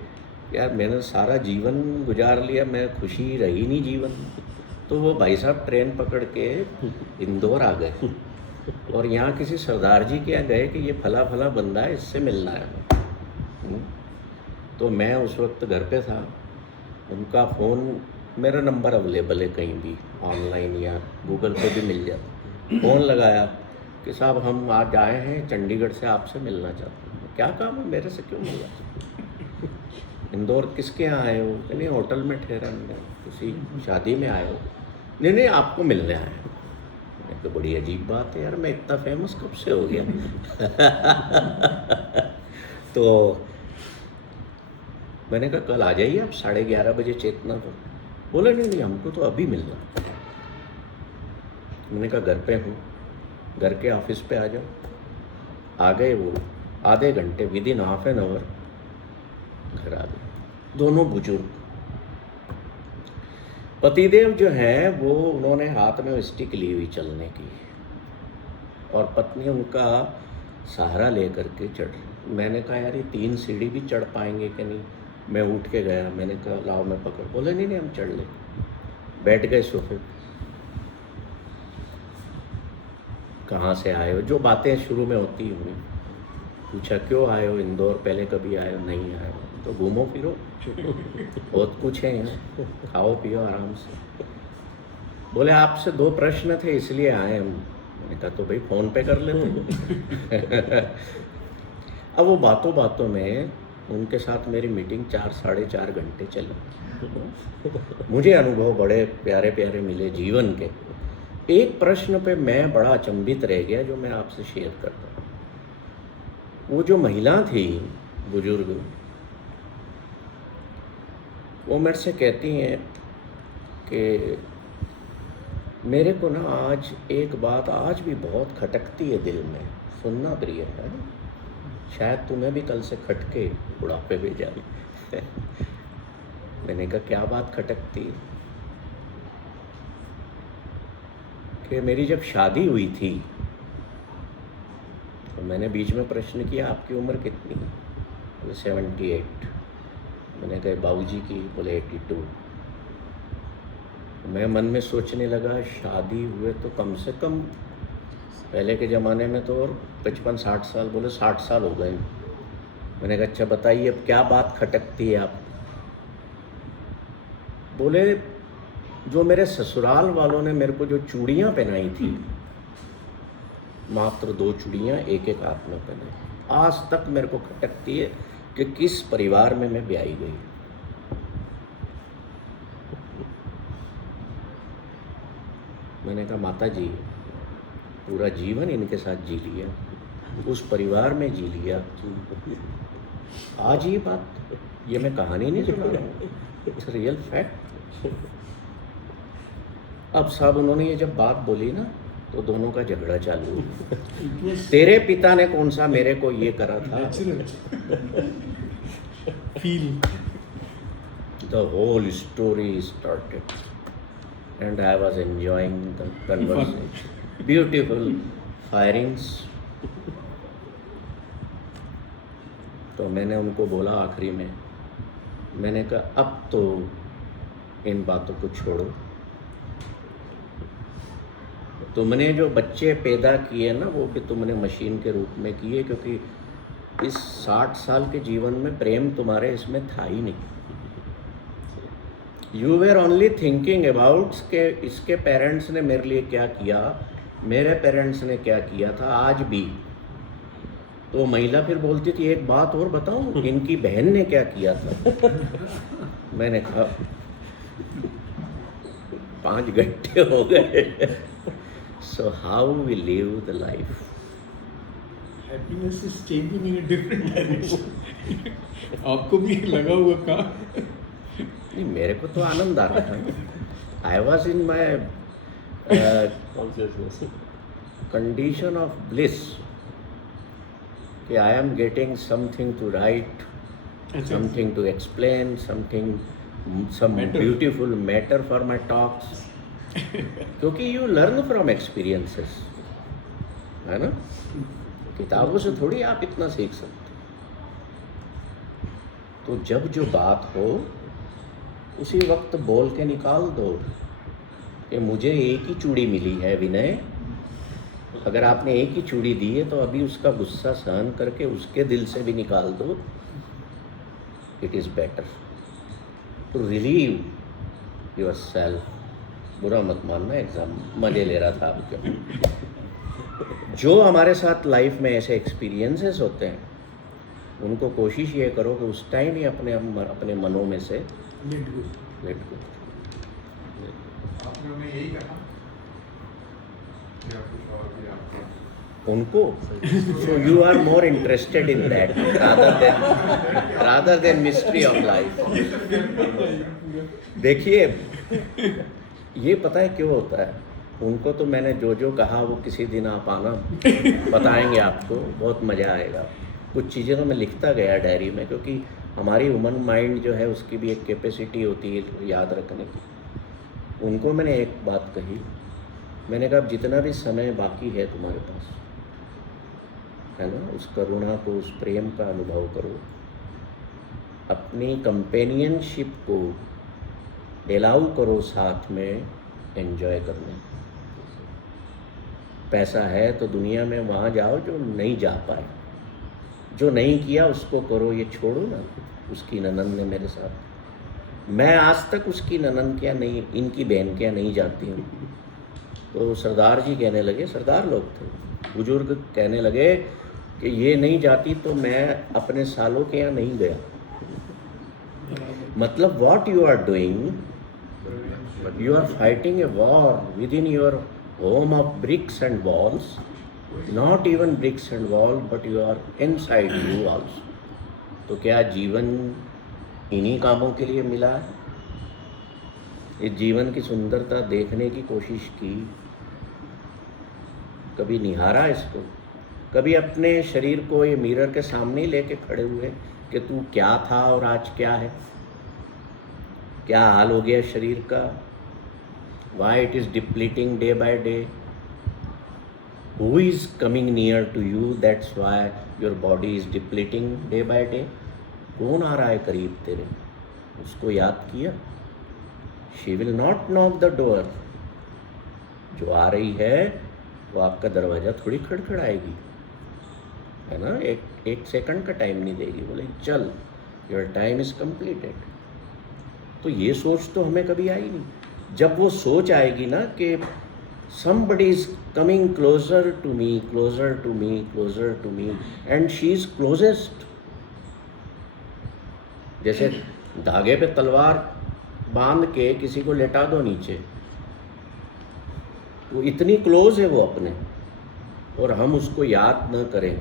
यार मैंने सारा जीवन गुजार लिया, मैं खुशी रही नहीं जीवन। तो वो भाई साहब ट्रेन पकड़ के इंदौर आ गए, और यहाँ किसी सरदार जी के यहाँ गए कि ये फला फला बंदा है, इससे मिलना है। तो मैं उस वक्त घर पे था, उनका फ़ोन, मेरा नंबर अवेलेबल है कहीं भी ऑनलाइन या गूगल पे भी मिल जाता। फ़ोन लगाया कि साहब हम आज आए हैं चंडीगढ़ से, आपसे मिलना चाहते हैं। क्या काम है, मेरे से क्यों मिलना? इंदौर किसके यहाँ आए हो? नहीं होटल में ठहरा, किसी शादी में आए हो? नहीं आपको मिलने आए हैं। तो बड़ी अजीब बात है यार, मैं इतना फेमस कब से हो गया? तो मैंने कहा कल आ जाइए आप 11:30 बजे चेतना पर। बोले नहीं हमको तो अभी मिलना। मैंने कहा घर पे हूँ, घर के ऑफिस पे आ जाओ। आ गए वो, आधे घंटे, विदिन हाफ एन आवर घर आ गए। दोनों बुजुर्ग, पतिदेव जो है वो, उन्होंने हाथ में स्टिक ली हुई चलने की, और पत्नी उनका सहारा लेकर के चढ़ रही। मैंने कहा यार ये 3 सीढ़ी भी चढ़ पाएंगे कि नहीं? मैं उठ के गया, मैंने कहा लाओ मैं पकड़। बोले नहीं हम चढ़ ले। बैठ गए सोफे। कहाँ से आए हो, जो बातें शुरू में होती हुई। पूछा क्यों आए हो इंदौर, पहले कभी आए हो? नहीं आए हो। तो घूमो फिरो, बहुत कुछ है यहाँ, खाओ पियो आराम से। बोले आपसे 2 प्रश्न थे इसलिए आए हम। मैंने कहा तो भाई फ़ोन पे कर लेते। अब वो बातों बातों में उनके साथ मेरी मीटिंग 4 साढ़े 4 घंटे चली। मुझे अनुभव बड़े प्यारे प्यारे मिले जीवन के। एक प्रश्न पे मैं बड़ा अचंभित रह गया, जो मैं आपसे शेयर करता हूँ। वो जो महिला थी बुजुर्ग, वो मेरे से कहती हैं कि मेरे को ना आज एक बात आज भी बहुत खटकती है दिल में, सुनना प्रिय है, शायद तुम्हें भी कल से खटके बुढ़ापे में जाए। मैंने कहा क्या बात खटकती है? कि मेरी जब शादी हुई थी तो मैंने बीच में प्रश्न किया आपकी उम्र कितनी है? बोले 78। मैंने कहा बाबूजी की? बोले 82। मैं मन में सोचने लगा शादी हुए तो कम से कम, पहले के ज़माने में तो और 55-60 साल, बोले 60 साल हो गए। मैंने कहा अच्छा बताइए अब क्या बात खटकती है आप? बोले जो मेरे ससुराल वालों ने मेरे को जो चूड़ियाँ पहनाई थी, मात्र 2 चूड़ियाँ एक एक हाथ में पहने, आज तक मेरे को खटकती है कि किस परिवार में मैं ब्याही गई। मैंने कहा माता जी पूरा जीवन इनके साथ जी लिया, उस परिवार में जी लिया, आज ये बात, ये मैं कहानी नहीं सुना रहा हूँ, इट्स रियल फैक्ट। अब साहब उन्होंने ये जब बात बोली ना, तो दोनों का झगड़ा चालू हुआ। तेरे पिता ने कौन सा मेरे को ये करा था? Feel The whole story started and I was enjoying the conversation. Beautiful firings. तो मैंने उनको बोला आखिरी में, मैंने कहा अब तो इन बातों को छोड़ो। तुमने जो बच्चे पैदा किए ना, वो भी तुमने मशीन के रूप में किए, क्योंकि इस 60 साल के जीवन में प्रेम तुम्हारे इसमें था ही नहीं। You were only thinking about के इसके पेरेंट्स ने मेरे लिए क्या किया, मेरे पेरेंट्स ने क्या किया था। आज भी तो महिला फिर बोलती थी एक बात और बताऊं, इनकी बहन ने क्या किया था। मैंने कहा 5 घंटे हो गए। So how we live the life. Happiness is changing in a different direction. आपको भी लगा हुआ कहाँ? नहीं, मेरे को तो आनंद आ रहा था। I was in my condition of bliss कि I am getting something to write, something to explain, some Matter. beautiful matter for my talks. क्योंकि you learn from experiences, है ना। किताबों से थोड़ी आप इतना सीख सकते। तो जब जो बात हो उसी वक्त बोल के निकाल दो कि मुझे एक ही चूड़ी मिली है विनय। अगर आपने एक ही चूड़ी दी है तो अभी उसका गुस्सा सहन करके उसके दिल से भी निकाल दो। It is better to relieve yourself. बुरा मत मानना, एग्जाम मजे ले रहा था आपके। जो हमारे साथ लाइफ में ऐसे एक्सपीरियंसेस होते हैं उनको कोशिश ये करो कि उस टाइम ही अपने मनों में से लेट गो। आपने उन्हें यही कहा या कुछ और भी आपको? उनको so you are more interested in that rather than mystery of life। देखिए ये पता है क्यों होता है, उनको तो मैंने जो जो कहा वो किसी दिन आप आना बताएंगे आपको, बहुत मज़ा आएगा। कुछ चीज़ें तो मैं लिखता गया डायरी में, क्योंकि हमारी ह्यूमन माइंड जो है उसकी भी एक कैपेसिटी होती है याद रखने की। उनको मैंने एक बात कही, मैंने कहा जितना भी समय बाकी है तुम्हारे पास, है ना, उस करुणा को, उस प्रेम का अनुभव करो। अपनी कंपेनियनशिप को अलाउ करो साथ में एंजॉय करने। पैसा है तो दुनिया में वहाँ जाओ जो नहीं जा पाए, जो नहीं किया उसको करो। ये छोड़ो ना, उसकी ननंद ने मेरे साथ, मैं आज तक उसकी ननंद क्या नहीं, इनकी बहन क्या नहीं जाती हूँ। तो सरदार जी कहने लगे, सरदार लोग थे, बुजुर्ग कहने लगे कि ये नहीं जाती तो मैं अपने सालों के यहाँ नहीं गया। मतलब what you are doing, you are fighting a war within your home of bricks and walls, not even bricks and walls, but you are inside you also। तो क्या जीवन इन्हीं कामों के लिए मिला है? इस जीवन की सुंदरता देखने की कोशिश की, कभी निहारा इसको, कभी अपने शरीर को ये मिरर के सामने ही लेके खड़े हुए कि तू क्या था और आज क्या है, क्या हाल हो गया शरीर का, why it is depleting day by day, who is coming near to you, that's why your body is depleting day by day। कौन आ रहा है करीब तेरे, उसको याद किया? she will not knock the door। जो आ रही है वो आपका दरवाज़ा थोड़ी खड़खड़ाएगी, है ना, एक सेकंड का टाइम नहीं देगी, बोले चल योर टाइम इज़ कंप्लीटेड। तो ये सोच तो हमें कभी आई नहीं। जब वो सोच आएगी ना कि somebody is coming closer to me, closer to me, closer to me, and she is closest। जैसे धागे पे तलवार बांध के किसी को लेटा दो नीचे, वो इतनी क्लोज है वो अपने, और हम उसको याद न करें,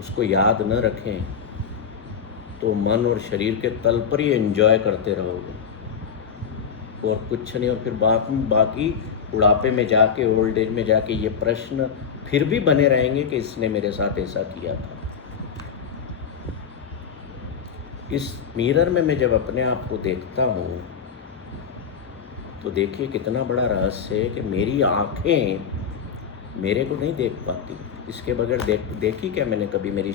उसको याद न रखें, तो मन और शरीर के तल पर ही एंजॉय करते रहोगे और कुछ नहीं। और फिर बाकी बुढ़ापे में जाके, ओल्ड एज में जाके ये प्रश्न फिर भी बने रहेंगे कि इसने मेरे साथ ऐसा किया था। इस मिरर में मैं जब अपने आप को देखता हूँ तो देखिए कितना बड़ा रहस्य है कि मेरी आँखें मेरे को नहीं देख पाती, इसके बगैर देखी क्या मैंने कभी मेरी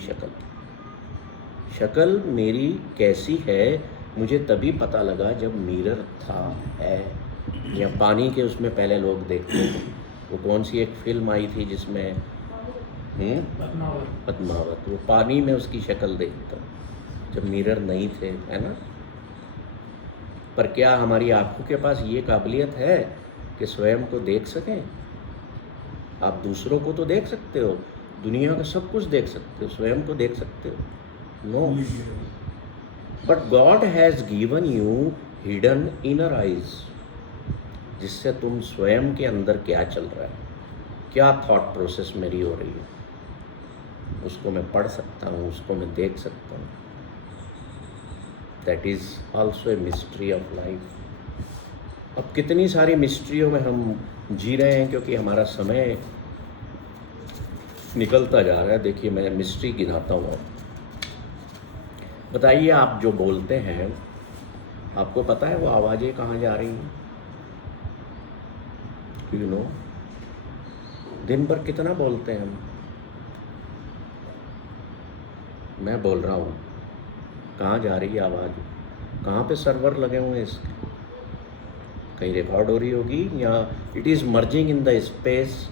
शक्ल मेरी कैसी है मुझे तभी पता लगा जब मिरर था, है, या पानी के उसमें पहले लोग देखते थे। वो कौन सी एक फिल्म आई थी जिसमें पद्मावत। पद्मावत, वो पानी में उसकी शक्ल देखता जब मिरर नहीं थे, है ना। पर क्या हमारी आंखों के पास ये काबिलियत है कि स्वयं को देख सकें? आप दूसरों को तो देख सकते हो, दुनिया का सब कुछ देख सकते हो, स्वयं को देख सकते हो? No. But God has given you hidden inner eyes, जिससे तुम स्वयं के अंदर क्या चल रहा है, क्या थॉट प्रोसेस मेरी हो रही है, उसको मैं पढ़ सकता हूँ, उसको मैं देख सकता हूँ। That is also a mystery of life. अब कितनी सारी मिस्ट्रियों में हम जी रहे हैं क्योंकि हमारा समय निकलता जा रहा है। देखिए मैं मिस्ट्री गिनाता हूँ। बताइए, आप जो बोलते हैं आपको पता है वो आवाज़ें कहाँ जा रही हैं? यू नो, दिन भर कितना बोलते हैं हम। मैं बोल रहा हूँ, कहाँ जा रही है आवाज़? कहाँ पे सर्वर लगे हुए हैं इसके? कहीं रिकॉर्ड हो रही होगी या it is merging in the space.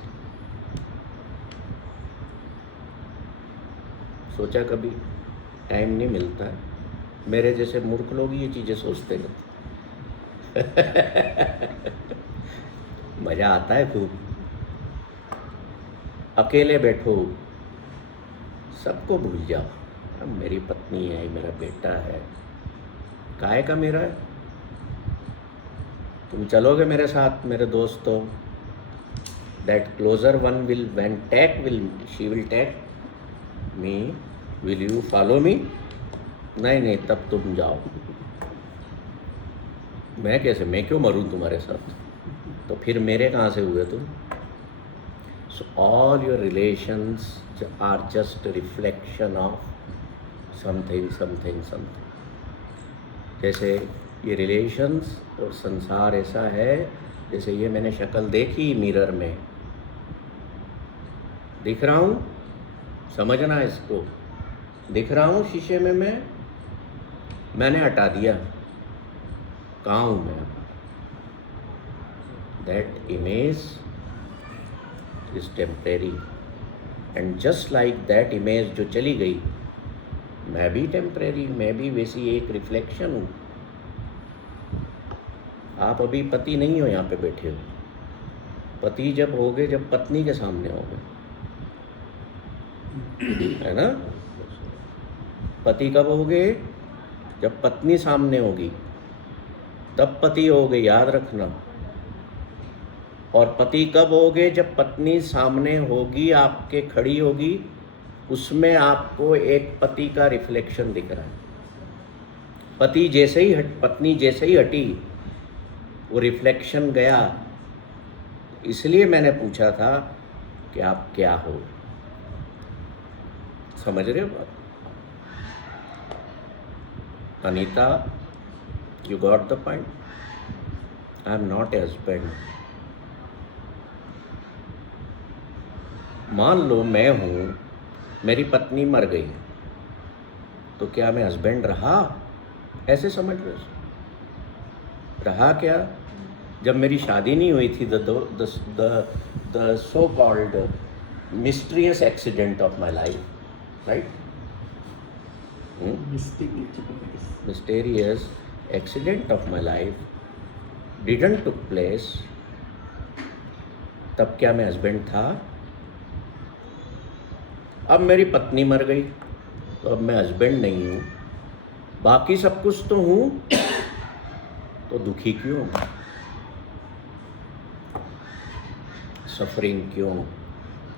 सोचा कभी? टाइम नहीं मिलता है। मेरे जैसे मूर्ख लोग ये चीज़ें सोचते रहते। मज़ा आता है खूब। अकेले बैठो, सबको भूल जाओ। अब मेरी पत्नी है, मेरा बेटा है, काहे का मेरा है? तुम चलोगे मेरे साथ मेरे दोस्तों? That closer one will when take will she will take me, will you follow me? नहीं, तब तुम जाओ। मैं कैसे, मैं क्यों मरूं तुम्हारे साथ? तो फिर मेरे कहाँ से हुए तुम? So all your relations are just reflection of something something something. जैसे ये रिलेशंस और संसार ऐसा है जैसे ये मैंने शक्ल देखी मिरर में, दिख रहा हूँ, समझना इसको, दिख रहा हूँ शीशे में मैंने हटा दिया, कहाँ हूँ मैं? That image is temporary and just like that image जो चली गई, मैं भी टेम्परेरी, मैं भी वैसी एक रिफ्लेक्शन हूँ। आप अभी पति नहीं हो, यहाँ पे बैठे हो। पति जब होगे, जब पत्नी के सामने होगे, है ना। पति कब होगे? जब पत्नी सामने होगी, तब पति होगे, याद रखना। और पति कब होगे? जब पत्नी सामने होगी, आपके खड़ी होगी, उसमें आपको एक पति का रिफ्लेक्शन दिख रहा है। पति जैसे ही पत्नी जैसे ही हटी, वो रिफ्लेक्शन गया। इसलिए मैंने पूछा था कि आप क्या हो। समझ रहे हो बात? Anita, you got the point? I am not a husband. मान लो मैं हूँ, मेरी पत्नी मर गई, तो क्या मैं हस्बैंड रहा? ऐसे समझ लो। रहा क्या? जब मेरी शादी नहीं हुई थी, the so called mysterious accident of my life, right? Mysterious accident of my life didn't took place. तब क्या मैं हस्बैंड था? अब मेरी पत्नी मर गई, तो अब मैं हस्बैंड नहीं हूँ। बाकी सब कुछ तो हूँ, तो दुखी क्यों? सफरिंग क्यों?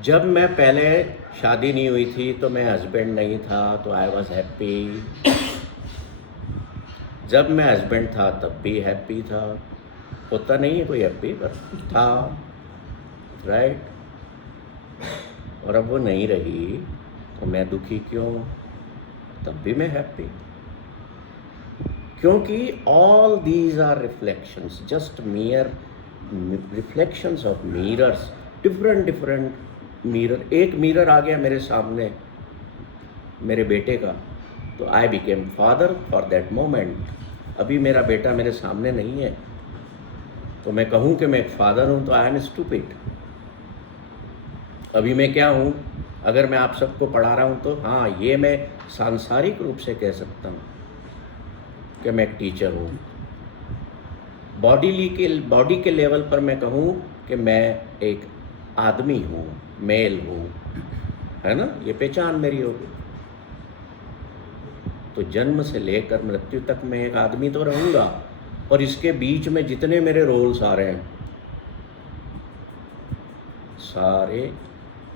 जब मैं पहले शादी नहीं हुई थी तो मैं हस्बैंड नहीं था, तो आई वॉज हैप्पी। जब मैं हस्बैंड था तब भी हैप्पी था। होता नहीं है कोई हैप्पी, पर था, राइट? और अब वो नहीं रही तो मैं दुखी क्यों? तब भी मैं हैप्पी। क्योंकि all these are reflections, just mere reflections of mirrors, different mirror. एक मिरर आ गया मेरे सामने मेरे बेटे का, तो I became father for that moment. अभी मेरा बेटा मेरे सामने नहीं है, तो मैं कहूँ कि मैं एक फादर हूँ, तो आई एम स्टूपिड। अभी मैं क्या हूँ? अगर मैं आप सबको पढ़ा रहा हूँ तो हाँ, ये मैं सांसारिक रूप से कह सकता हूँ कि मैं एक टीचर हूँ। बॉडी के लेवल पर मैं कहूँ कि मैं एक आदमी हूँ, मेल हूँ, है ना, ये पहचान मेरी होगी। तो जन्म से लेकर मृत्यु तक मैं एक आदमी तो रहूँगा, और इसके बीच में जितने मेरे रोल्स आ रहे हैं सारे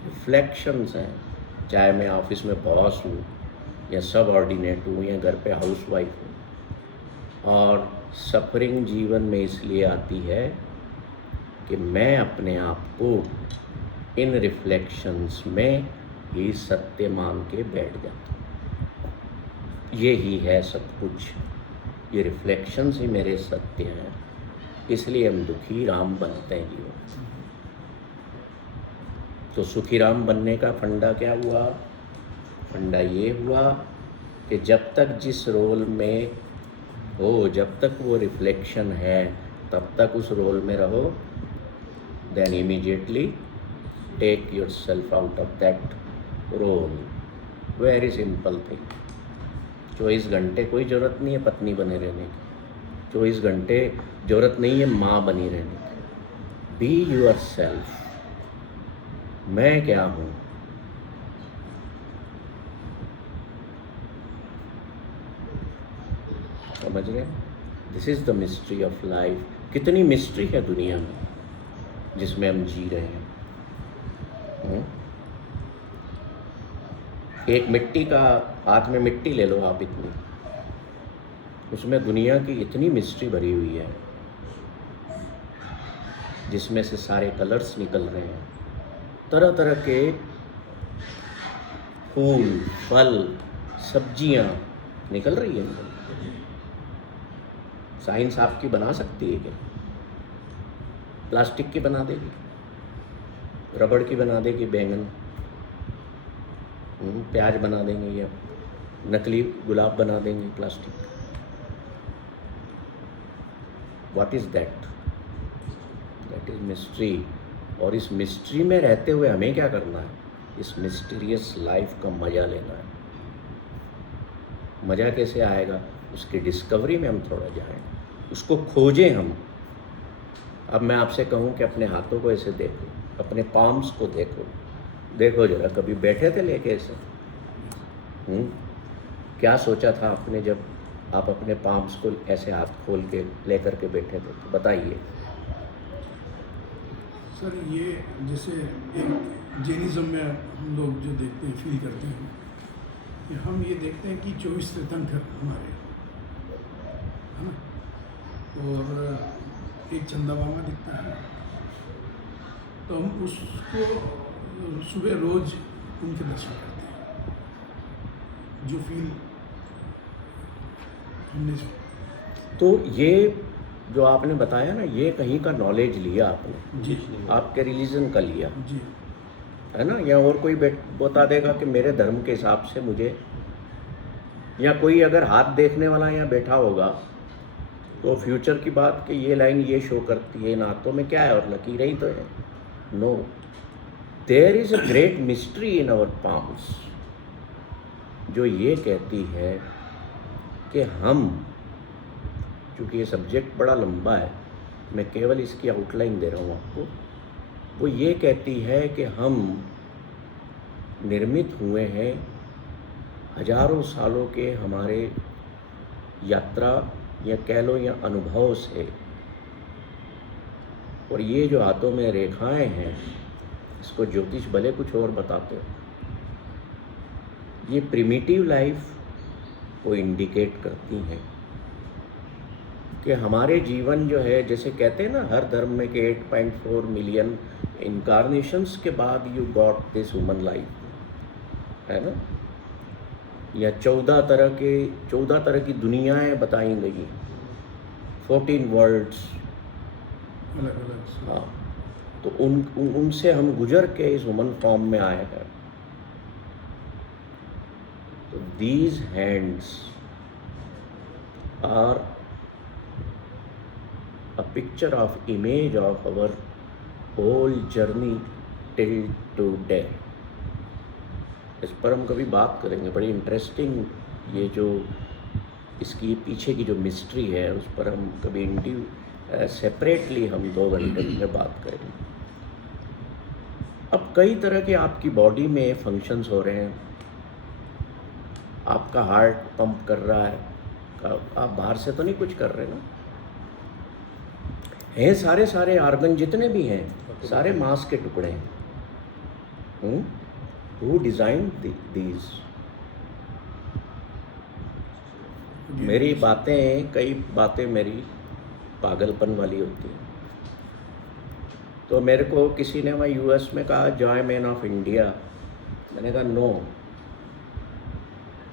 रिफ्लेक्शंस हैं, चाहे मैं ऑफिस में बॉस हूँ या सब ऑर्डिनेट हूँ या घर पे हाउसवाइफ हूँ। और सफरिंग जीवन में इसलिए आती है कि मैं अपने आप को इन रिफ्लेक्शंस में ही सत्य मान के बैठ जाता हूँ। ये ही है सब कुछ, ये रिफ्लेक्शंस ही मेरे सत्य हैं, इसलिए हम दुखी राम बनते हैं जीवन। तो सुखी राम बनने का फंडा क्या हुआ? फंडा ये हुआ कि जब तक जिस रोल में हो, जब तक वो रिफ्लेक्शन है, तब तक उस रोल में रहो। Then immediately take yourself out of that role. Very simple thing. 24 घंटे कोई ज़रूरत नहीं है पत्नी बने रहने की, 24 घंटे ज़रूरत नहीं है माँ बनी रहने की। Be your self. मैं क्या हूँ? समझ रहे? This is the mystery of life. कितनी मिस्ट्री है दुनिया में जिसमें हम जी रहे हैं। एक मिट्टी का, हाथ में मिट्टी ले लो आप, इतनी, उसमें दुनिया की इतनी मिस्ट्री भरी हुई है, जिसमें से सारे कलर्स निकल रहे हैं, तरह तरह के फूल, फल, सब्जियां निकल रही हैं। साइंस आपकी बना सकती है क्या? प्लास्टिक की बना देगी, रबड़ की बना देगी, बैंगन, प्याज बना देंगे, या नकली गुलाब बना देंगे plastic. What is that? That is mystery. और इस मिस्ट्री में रहते हुए हमें क्या करना है? इस मिस्टीरियस लाइफ का मज़ा लेना है। मज़ा कैसे आएगा? उसकी डिस्कवरी में हम थोड़ा जाएं, उसको खोजें हम। अब मैं आपसे कहूँ कि अपने हाथों को ऐसे देखो, अपने पाम्स को देखो, देखो जरा, कभी बैठे थे लेके ऐसे? क्या सोचा था आपने जब आप अपने पाम्स को ऐसे हाथ खोल के लेकर के बैठे थे? तो बताइए। सर, ये जैसे एक जैनिज़्म में हम लोग जो देखते हैं, फील करते हैं कि हम ये देखते हैं कि 24 तीर्थंकर हमारे, है ना, और एक चंदा मामा दिखता है, तो हम उसको सुबह रोज उनके दर्शन करते हैं। जो फील हमने, तो ये जो आपने बताया ना, ये कहीं का नॉलेज लिया आपने, जी आपके रिलीजन का लिया जी, है ना? या और कोई बता देगा कि मेरे धर्म के हिसाब से मुझे, या कोई अगर हाथ देखने वाला यहाँ बैठा होगा तो फ्यूचर की बात कि ये लाइन ये शो करती है, इन हाथों में क्या है और लकीरें ही तो है। No, there is a great mystery in our palms, जो ये कहती है कि हम, क्योंकि ये सब्जेक्ट बड़ा लंबा है, मैं केवल इसकी आउटलाइन दे रहा हूँ आपको। वो ये कहती है कि हम निर्मित हुए हैं हजारों सालों के हमारे यात्रा या कह लो या अनुभव से। और ये जो हाथों में रेखाएं हैं, इसको ज्योतिष भले कुछ और बताते हो, ये प्रिमिटिव लाइफ को इंडिकेट करती हैं कि हमारे जीवन जो है, जैसे कहते हैं ना हर धर्म में कि 8.4 मिलियन इनकारनेशंस के बाद you got this human life, है ना, या 14 तरह की दुनियाएं बताई गई, 14 वर्ल्ड्स, अलग अलग। हाँ, तो उनसे हम गुजर के इस ह्यूमन फॉर्म में आए हैं। तो these hands are a picture of image of our whole journey till today. इस पर हम कभी बात करेंगे, बड़ी इंटरेस्टिंग ये जो इसकी पीछे की जो मिस्ट्री है उस पर हम कभी सेपरेटली हम 2 घंटे में बात करेंगे। अब कई तरह के आपकी बॉडी में फंक्शंस हो रहे हैं, आपका हार्ट पंप कर रहा है, आप बाहर से तो नहीं कुछ कर रहे ना, हैं सारे ऑर्गन जितने भी हैं सारे मांस के टुकड़े हैं। Who design these? मेरी बातें, कई बातें मेरी पागलपन वाली होती हैं। तो मेरे को किसी ने वहाँ यूएस में कहा जॉय मैन ऑफ इंडिया, मैंने कहा no,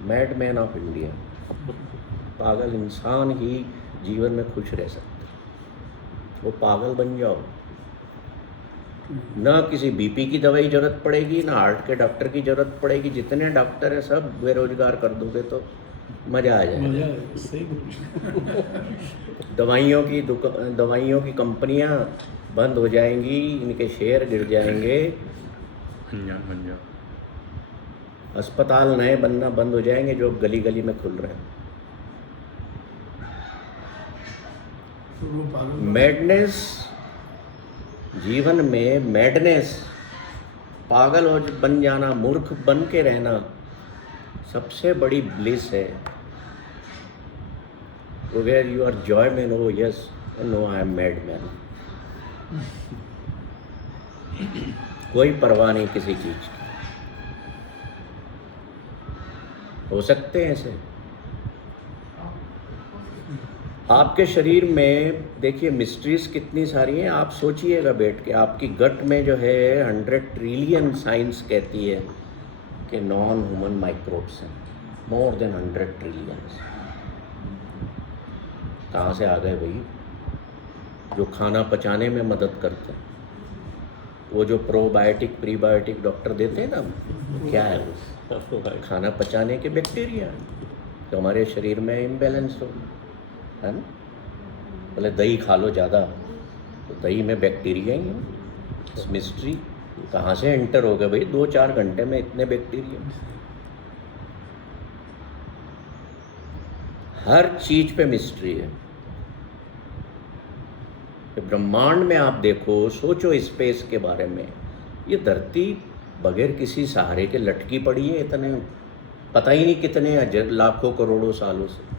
mad man of India. पागल इंसान ही जीवन में खुश रह सकता है, वो पागल बन जाओ, ना किसी बीपी की दवाई जरूरत पड़ेगी, ना हार्ट के डॉक्टर की जरूरत पड़ेगी, जितने डॉक्टर हैं सब बेरोजगार कर दोगे तो मज़ा आ जाएगा। मजा आएगा, सही बोल। दवाइयों की कंपनियां बंद हो जाएंगी, इनके शेयर गिर जाएंगे, अस्पताल नए बनना बंद हो जाएंगे जो गली गली में खुल रहे हैं। तो वो पागल मैडनेस, जीवन में मैडनेस, पागल हो बन जाना, मूर्ख बन के रहना सबसे बड़ी ब्लिस है। Where you are joy man, oh yes, no I am mad man. कोई परवाह नहीं किसी चीज की। हो सकते हैं ऐसे। आपके शरीर में देखिए मिस्ट्रीज कितनी सारी हैं, आप सोचिएगा बैठ के। आपकी गट में जो है 100 ट्रिलियन, साइंस कहती है कि नॉन ह्यूमन माइक्रोब्स हैं, मोर देन 100 ट्रिलियंस। कहाँ से आ गए भाई? जो खाना पचाने में मदद करते हैं, वो जो प्रोबायोटिक प्रीबायोटिक डॉक्टर देते हैं ना, क्या है वो? खाना पचाने के बैक्टीरिया तो हमारे शरीर में इम्बैलेंस हो, है ना। बोले दही खा लो ज़्यादा, तो दही में बैक्टीरिया ही है। मिस्ट्री कहाँ से एंटर हो गए भाई 2-4 घंटे में इतने बैक्टीरिया? हर चीज पे मिस्ट्री है। ब्रह्मांड में आप देखो, सोचो स्पेस के बारे में। ये धरती बगैर किसी सहारे के लटकी पड़ी है, इतने पता ही नहीं कितने लाखों करोड़ों सालों से।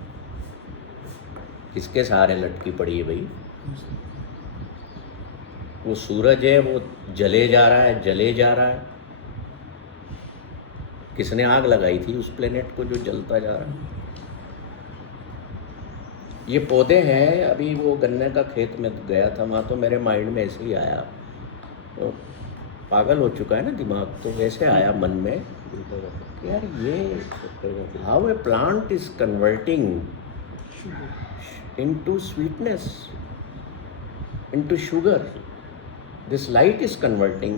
किसके सहारे लटकी पड़ी है भाई? वो सूरज है, वो जले जा रहा है, जले जा रहा है। किसने आग लगाई थी उस प्लेनेट को जो जलता जा रहा है? ये पौधे हैं। अभी वो गन्ने का खेत में गया था, वहाँ तो मेरे माइंड में ऐसे ही आया, तो पागल हो चुका है ना दिमाग, तो वैसे आया मन में कि यार ये how a plant is converting into sweetness, into sugar, this light is converting.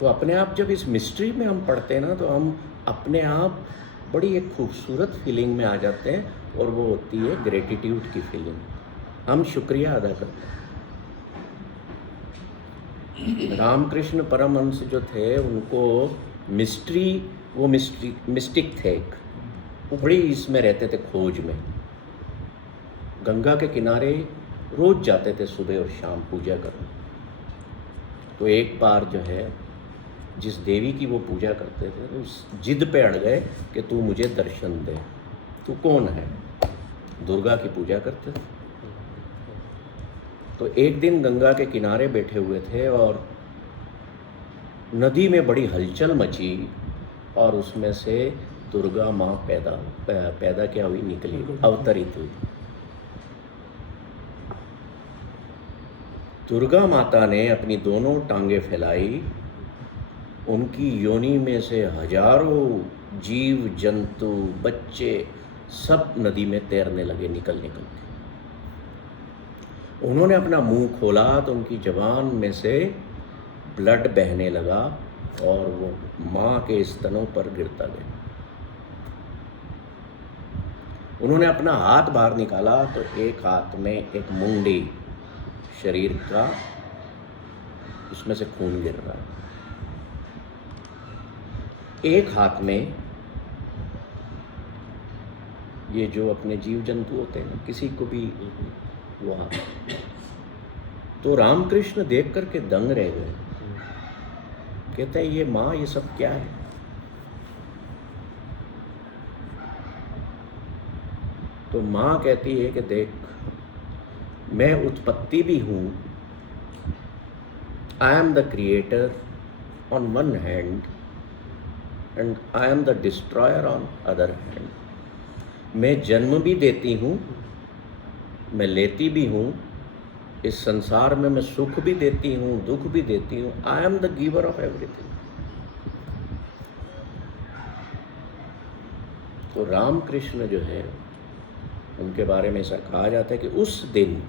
तो अपने आप जब इस मिस्ट्री में हम पढ़ते हैं ना, तो हम अपने आप बड़ी एक खूबसूरत फीलिंग में आ जाते हैं, और वो होती है ग्रेटिट्यूड की फीलिंग। हम शुक्रिया अदा करते हैं। रामकृष्ण परमहंस जो थे, उनको मिस्ट्री, वो मिस्टिक थे एक, वो बड़ी इसमें रहते थे खोज में। गंगा के किनारे रोज जाते थे सुबह और शाम पूजा करने। तो एक बार जो है, जिस देवी की वो पूजा करते थे, उस जिद पे अड़ गए कि तू मुझे दर्शन दे। तू कौन है? दुर्गा की पूजा करते थे। तो एक दिन गंगा के किनारे बैठे हुए थे और नदी में बड़ी हलचल मची, और उसमें से दुर्गा माँ पैदा क्या हुई, निकली, अवतरित हुई। दुर्गा माता ने अपनी दोनों टांगे फैलाई, उनकी योनि में से हजारों जीव जंतु, बच्चे सब नदी में तैरने लगे, निकल के। उन्होंने अपना मुंह खोला तो उनकी जबान में से ब्लड बहने लगा और वो माँ के स्तनों पर गिरता गया। उन्होंने अपना हाथ बाहर निकाला तो एक हाथ में एक मुंडी शरीर का उसमें से खून गिर रहा है। एक हाथ में ये जो अपने जीव जंतु होते हैं ना, किसी को भी वो हाथ, तो रामकृष्ण देख करके दंग रह गए। कहता है ये माँ, ये सब क्या है? तो माँ कहती है कि देख, मैं उत्पत्ति भी हूँ, I am the creator on one hand and I am the destroyer on other hand. मैं जन्म भी देती हूँ, मैं लेती भी हूँ, इस संसार में मैं सुख भी देती हूँ, दुख भी देती हूँ। I am the giver of everything. तो रामकृष्ण जो है, उनके बारे में ऐसा कहा जाता है कि उस दिन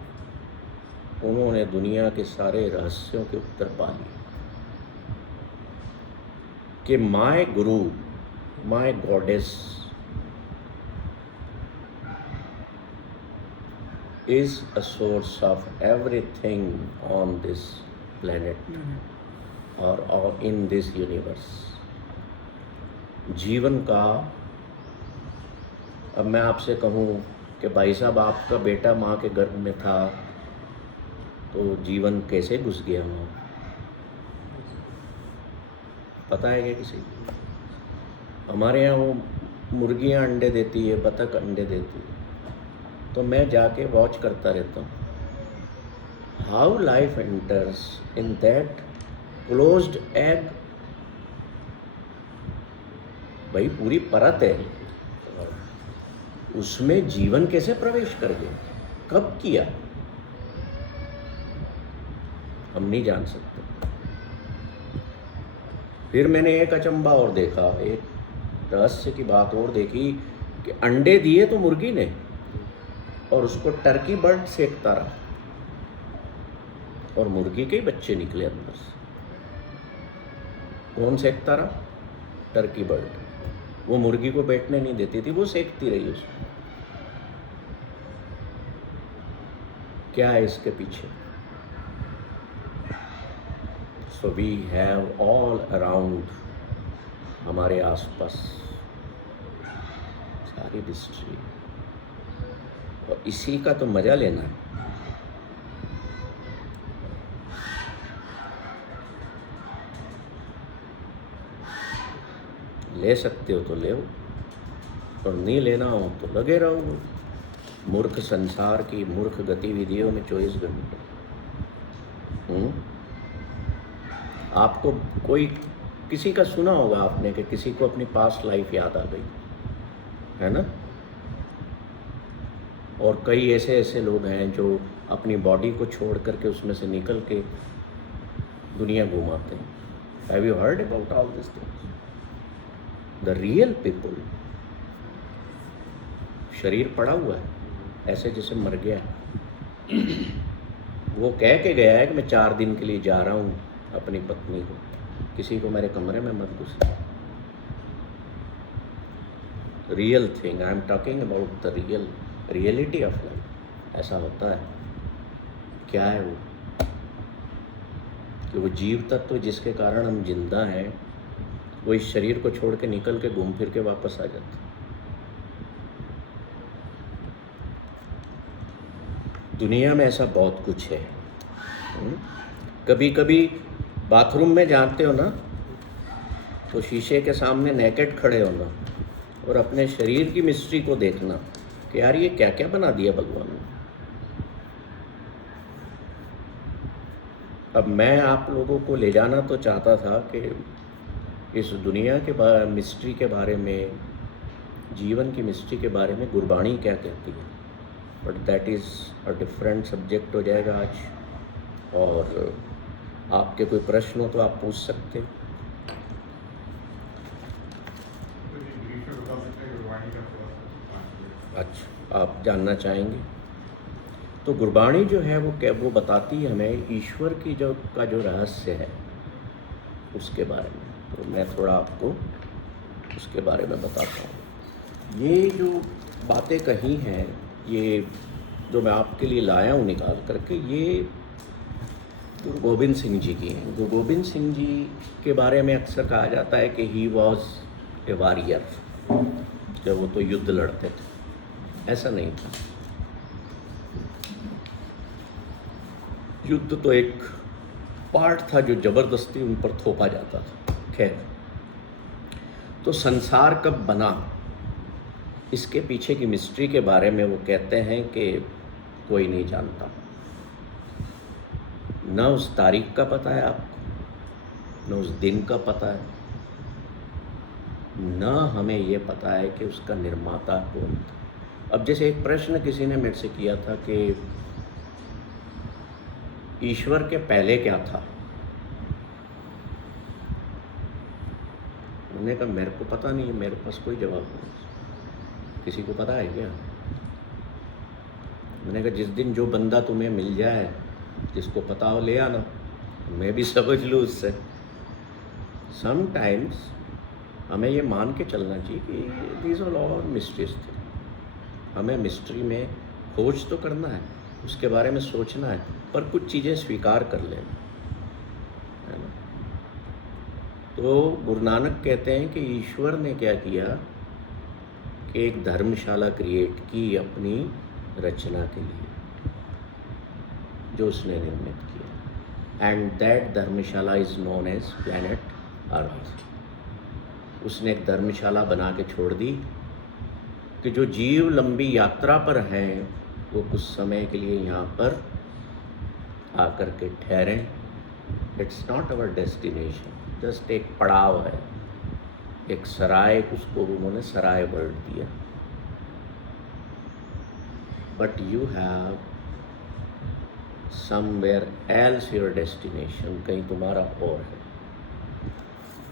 उन्होंने दुनिया के सारे रहस्यों के उत्तर पा लिए कि my Guru, my goddess is a source of everything on this planet or in this universe. जीवन का, अब मैं आपसे कहूँ कि भाई साहब आपका बेटा माँ के गर्भ में था तो जीवन कैसे घुस गया वहाँ? पता है क्या किसी को? हमारे यहाँ वो मुर्गियाँ अंडे देती है, बतख अंडे देती है, तो मैं जाके वॉच करता रहता हूँ। How life enters in that closed egg. भाई पूरी परत है, उसमें जीवन कैसे प्रवेश कर गया, कब किया, हम नहीं जान सकते। फिर मैंने एक अचंबा और देखा, एक रहस्य की बात और देखी कि अंडे दिए तो मुर्गी ने, और उसको टर्की बर्ड सेकता रहा और मुर्गी के ही बच्चे निकले अंदर से। कौन सेकता रहा? Turkey bird. वो मुर्गी को बैठने नहीं देती थी, वो सेकती रही उसको। क्या है इसके पीछे? So we have all around, हमारे आसपास सारी हिस्ट्री, और इसी का तो मजा लेना है। ले सकते हो तो ले, और नहीं लेना हो तो लगे रहो मूर्ख संसार की मूर्ख गतिविधियों में 24 घंटे। आपको कोई किसी का सुना होगा आपने कि किसी को अपनी पास्ट लाइफ याद आ गई है ना, और कई ऐसे ऐसे लोग हैं जो अपनी बॉडी को छोड़ करके उसमें से निकल के दुनिया घुमाते हैं। Have you heard about all this things? The real people, शरीर पड़ा हुआ है ऐसे जैसे मर गया है। वो कह के गया है कि मैं 4 दिन के लिए जा रहा हूँ अपनी पत्नी को, किसी को मेरे कमरे में मत घुसे। Real thing, I am talking about the reality of life. ऐसा होता है। क्या है वो? कि वो जीव तत्व जिसके कारण हम जिंदा हैं, वो इस शरीर को छोड़ के निकल के घूम फिर के वापस आ जाते। दुनिया में ऐसा बहुत कुछ है। कभी कभी बाथरूम में जाते हो ना, तो शीशे के सामने नेकेड खड़े होना और अपने शरीर की मिस्ट्री को देखना कि यार ये क्या क्या बना दिया भगवान ने। अब मैं आप लोगों को ले जाना तो चाहता था कि इस दुनिया के मिस्ट्री के बारे में, जीवन की मिस्ट्री के बारे में गुरबाणी क्या कहती है, but that is a different subject हो जाएगा आज। और आपके कोई प्रश्न हो तो आप पूछ सकते हैं। अच्छा, आप जानना चाहेंगे? तो गुरबाणी जो है वो बताती है हमें ईश्वर की जो रहस्य है उसके बारे में। तो मैं थोड़ा आपको उसके बारे में बताता हूँ। ये जो बातें कही हैं, ये जो मैं आपके लिए लाया हूँ निकाल करके, ये गुरु गोबिंद सिंह जी की हैं। गुरु गोबिंद सिंह जी के बारे में अक्सर कहा जाता है कि ही वॉज ए वॉरियर, जब वो तो युद्ध लड़ते थे। ऐसा नहीं था, युद्ध तो एक पार्ट था जो ज़बरदस्ती उन पर थोपा जाता था। खैर, तो संसार कब बना इसके पीछे की मिस्ट्री के बारे में वो कहते हैं कि कोई नहीं जानता। न उस तारीख का पता है आपको, न उस दिन का पता है, न हमें ये पता है कि उसका निर्माता कौन था। अब जैसे एक प्रश्न किसी ने मेरे से किया था कि ईश्वर के पहले क्या था, मैंने कहा मेरे को पता नहीं है, मेरे पास कोई जवाब नहीं। किसी को पता है क्या? मैंने कहा जिस दिन जो बंदा तुम्हें मिल जाए, जिसको पता हो ले आना, मैं भी समझ लूँ उससे। समटाइम्स हमें ये मान के चलना चाहिए कि दीज आर ऑल मिस्ट्रीज थे। हमें मिस्ट्री में खोज तो करना है, उसके बारे में सोचना है, पर कुछ चीज़ें स्वीकार कर लेना है ना। तो गुरु नानक कहते हैं कि ईश्वर ने क्या किया कि एक धर्मशाला क्रिएट की अपनी रचना के लिए, जो उसने निर्मित किया, and that dharamshala is known as planet earth. उसने एक धर्मशाला बना के छोड़ दी कि जो जीव लंबी यात्रा पर हैं वो कुछ समय के लिए यहाँ पर आकर के ठहरें। It's not our destination, just एक पड़ाव है, एक सराय, उसको उन्होंने सराय वर्ड दिया। But you have somewhere else your destination, कहीं तुम्हारा और है।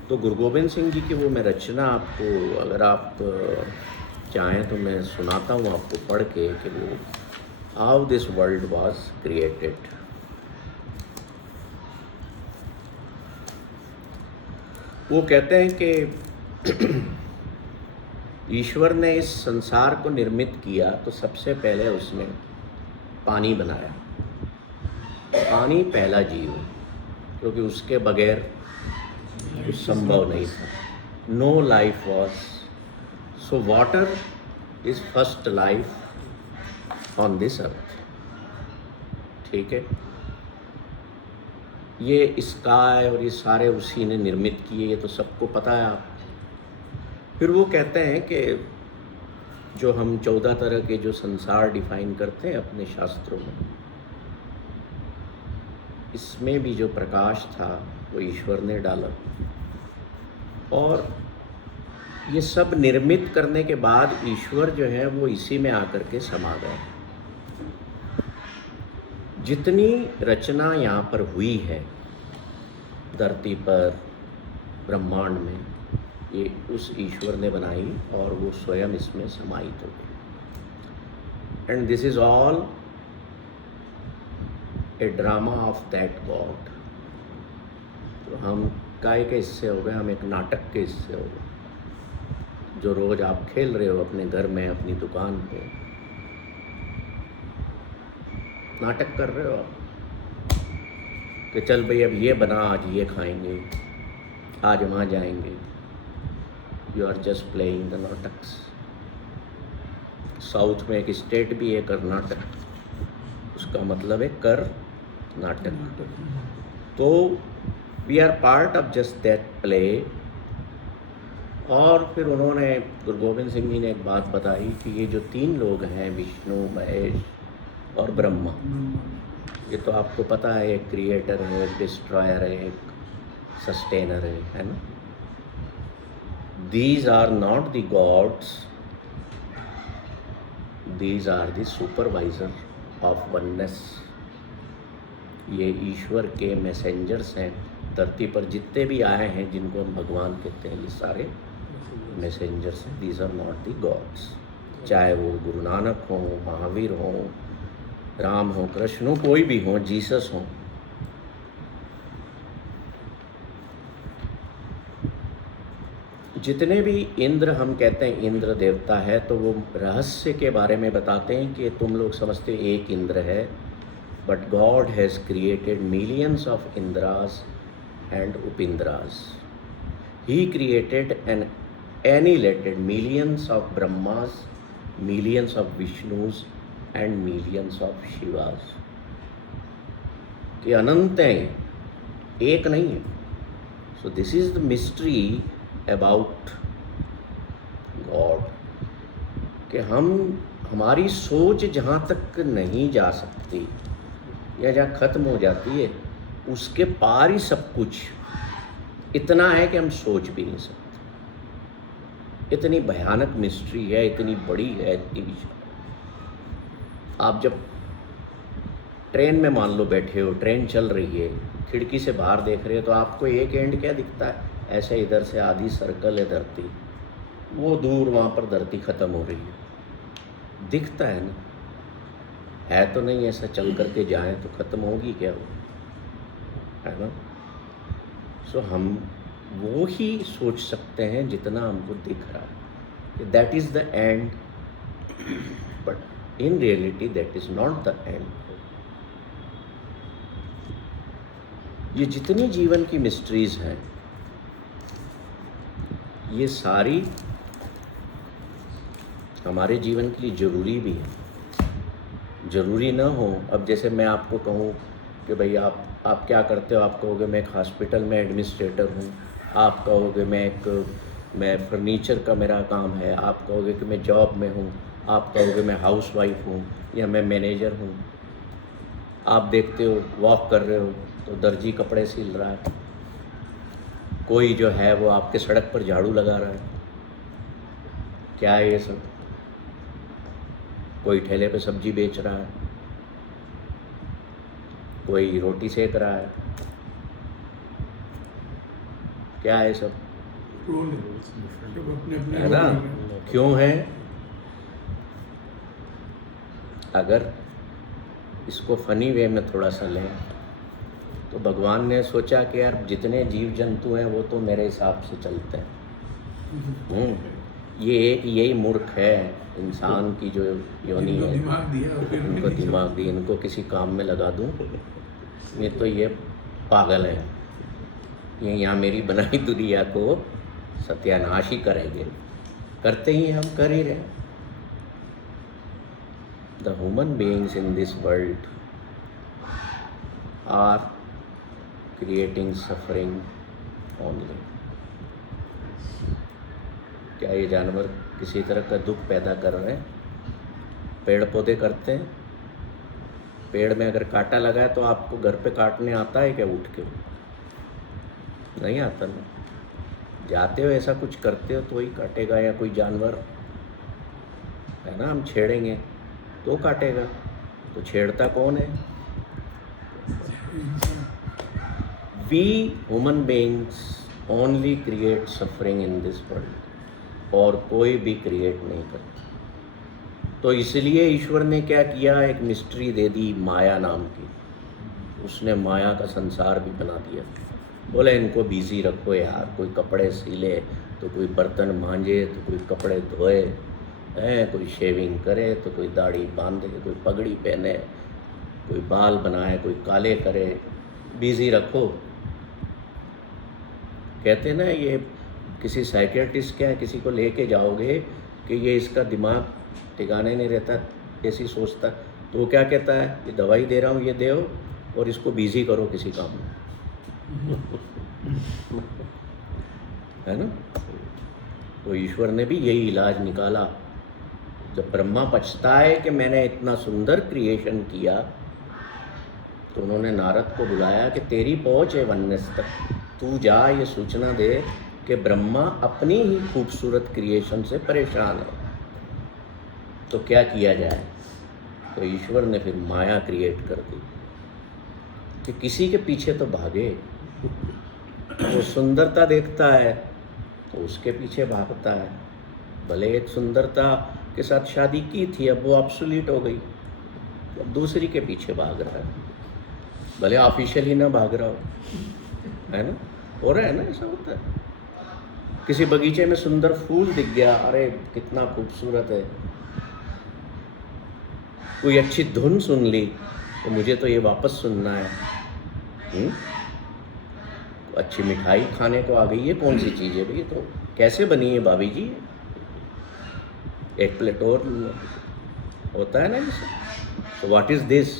तो गुरु गोबिंद सिंह जी की वो मैं रचना आपको, अगर आप चाहें तो मैं सुनाता हूँ आपको पढ़ के कि वो how this world was created. वो कहते हैं कि ईश्वर ने इस संसार को निर्मित किया तो सबसे पहले उसने पानी बनाया। पानी पहला जीव है, क्योंकि उसके बगैर कुछ संभव नहीं था। No life was, so water is first life on this earth. ठीक है, ये स्काई और ये सारे उसी ने निर्मित किए, ये तो सबको पता है आप। फिर वो कहते हैं कि जो हम 14 तरह के जो संसार डिफाइन करते हैं अपने शास्त्रों में, इसमें भी जो प्रकाश था वो ईश्वर ने डाला। और ये सब निर्मित करने के बाद ईश्वर जो है वो इसी में आकर के समा गए। जितनी रचना यहाँ पर हुई है धरती पर, ब्रह्मांड में, ये उस ईश्वर ने बनाई और वो स्वयं इसमें समाहित हो गई। And this is all A drama of that God. तो हम काय के हिस्से हो गए, हम एक नाटक के हिस्से हो गए, जो रोज़ आप खेल रहे हो अपने घर में, अपनी दुकान पे नाटक कर रहे हो आप कि चल भाई अब ये बना, आज ये खाएंगे, आज वहाँ जाएंगे। You are just playing the नाटक्स। साउथ में एक स्टेट भी है कर्नाटक, उसका मतलब है कर नाटक। तो we are part of just that play. और फिर उन्होंने, गुरु गोबिंद सिंह जी ने एक बात बताई कि ये जो 3 लोग हैं, विष्णु, महेश और ब्रह्मा, ये तो आपको पता है, एक क्रिएटर है, एक डिस्ट्रॉयर है, एक सस्टेनर है ना। These are not the gods, these are the supervisor of oneness। ये ईश्वर के मैसेंजर्स हैं। धरती पर जितने भी आए हैं जिनको हम भगवान कहते हैं, ये सारे मैसेंजर्स हैं। These are not the gods। चाहे वो गुरु नानक हो, महावीर हो, राम हो, कृष्ण हो, कोई भी हो, जीसस हो। जितने भी इंद्र, हम कहते हैं इंद्र देवता है, तो वो रहस्य के बारे में बताते हैं कि तुम लोग समझते हो एक इंद्र है, but God has created millions of Indras and Upindras. He created and annihilated millions of Brahmas, millions of Vishnus and millions of Shivas. कि अनंत है, एक नहीं है. So this is the mystery about God. कि हमारी सोच जहाँ तक नहीं जा सकती या जहाँ ख़त्म हो जाती है, उसके पार ही सब कुछ इतना है कि हम सोच भी नहीं सकते. इतनी भयानक मिस्ट्री है, इतनी बड़ी है, इतनी विशाल. आप जब ट्रेन में मान लो बैठे हो, ट्रेन चल रही है, खिड़की से बाहर देख रहे हो, तो आपको एक एंड क्या दिखता है? ऐसे इधर से आधी सर्कल है धरती, वो दूर वहाँ पर धरती ख़त्म हो रही है. दिखता है ना, है तो नहीं ऐसा चल करके जाएं तो ख़त्म होगी क्या वो, है ना. सो हम वो ही सोच सकते हैं जितना हमको दिख रहा है कि that is the end, but in reality that is not the end. ये जितनी जीवन की मिस्ट्रीज़ हैं, ये सारी हमारे जीवन के लिए ज़रूरी भी है. ज़रूरी ना हो, अब जैसे मैं आपको कहूँ कि भाई आप क्या करते हो, आप कहोगे मैं एक हॉस्पिटल में एडमिनिस्ट्रेटर हूँ, आप कहोगे मैं फर्नीचर का मेरा काम है, आप कहोगे कि मैं जॉब में हूँ, आप कहोगे मैं हाउस वाइफ हूँ या मैं मैनेजर हूँ. आप देखते हो वॉक कर रहे हो तो दर्जी कपड़े सिल रहा है, कोई जो है वो आपके सड़क पर झाड़ू लगा रहा है. क्या है ये सब? कोई ठेले पे सब्जी बेच रहा है, कोई रोटी सेक रहा है. क्या है सब? रोल है, सब अपने अपने है ना. रोल में। क्यों है? अगर इसको फनी वे में थोड़ा सा लें तो भगवान ने सोचा कि यार जितने जीव जंतु हैं वो तो मेरे हिसाब से चलते हैं. ये एक यही मूर्ख है, इंसान की जो योनि इनको है, दिमाग दिया और फिर इनको दिमाग दी, इनको किसी काम में लगा दूं, ये तो ये पागल है, ये यहाँ मेरी बनाई दुनिया को सत्यानाश ही करेंगे. करते ही हम कर ही रहे. The human beings in this world are creating suffering only. क्या ये जानवर किसी तरह का दुख पैदा कर रहे हैं? पेड़ पौधे करते हैं. पेड़ में अगर कांटा लगा है तो आपको घर पे काटने आता है क्या? उठ के नहीं आता ना. जाते हो ऐसा कुछ करते हो तो वही काटेगा, या कोई जानवर है ना, हम छेड़ेंगे तो काटेगा. तो छेड़ता कौन है? We human beings only create suffering in this world. और कोई भी क्रिएट नहीं करता. तो इसलिए ईश्वर ने क्या किया, एक मिस्ट्री दे दी माया नाम की. उसने माया का संसार भी बना दिया. बोले इनको बिजी रखो यार, कोई कपड़े सिले तो कोई बर्तन मांजे तो कोई कपड़े धोए, कोई शेविंग करे तो कोई दाढ़ी बांधे, कोई पगड़ी पहने, कोई बाल बनाए, कोई काले करे. बिजी रखो. कहते ना, ये किसी साइकियाट्रिस्ट क्या किसी को लेके जाओगे कि ये इसका दिमाग ठिकाने नहीं रहता, ऐसी सोचता, तो वो क्या कहता है, ये दवाई दे रहा हूँ, ये दो और इसको बिजी करो किसी काम में. है ना. तो ईश्वर ने भी यही इलाज निकाला. जब ब्रह्मा पछता है कि मैंने इतना सुंदर क्रिएशन किया, तो उन्होंने नारद को बुलाया कि तेरी पहुँच है वननेस तक, तू जा ये सूचना दे कि ब्रह्मा अपनी ही खूबसूरत क्रिएशन से परेशान है, तो क्या किया जाए. तो ईश्वर ने फिर माया क्रिएट कर दी कि किसी के पीछे तो भागे. वो सुंदरता देखता है तो उसके पीछे भागता है. भले एक सुंदरता के साथ शादी की थी, अब वो ऑब्सोलीट हो गई, अब दूसरी के पीछे भाग रहा है. भले ऑफिशियली ना भाग रहा हो, है ना. हो रहा है ना, ऐसा होता है. किसी बगीचे में सुंदर फूल दिख गया, अरे कितना खूबसूरत है. कोई अच्छी धुन सुन ली, तो मुझे तो ये वापस सुनना है। तो अच्छी मिठाई खाने को आ गई, ये कौन सी चीज़ है भई? तो कैसे बनी है भाभी जी? एक प्लेट और होता है ना जैसे। तो what is this?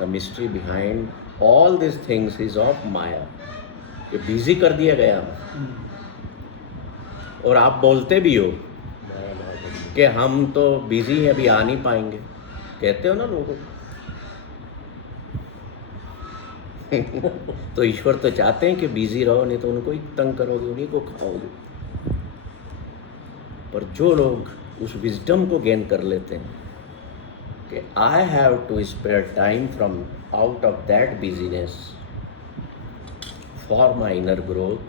The mystery behind all this things is of maya. ये बिजी कर दिया गया। और आप बोलते भी हो कि हम तो बिजी हैं, अभी आ नहीं पाएंगे, कहते हो ना लोगों को। तो ईश्वर तो चाहते हैं कि बिजी रहो, नहीं तो उनको ही तंग करोगे, उन्हीं को खाओगे। पर जो लोग उस विजडम को गेन कर लेते हैं कि I have to spare time from out of that business for my inner growth,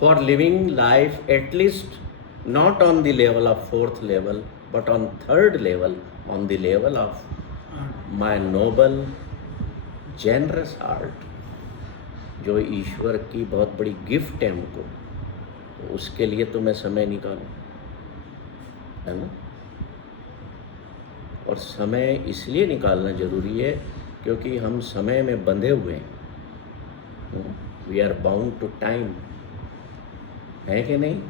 for living life at least not on the level of 4th level but on 3rd level, on the level of my noble generous heart, जो ईश्वर की बहुत बड़ी गिफ्ट है हमको, तो उसके लिए तो मैं समय निकालूं, है ना। और समय इसलिए निकालना ज़रूरी है क्योंकि हम समय में बंधे हुए हैं। We are bound to time, है कि नहीं?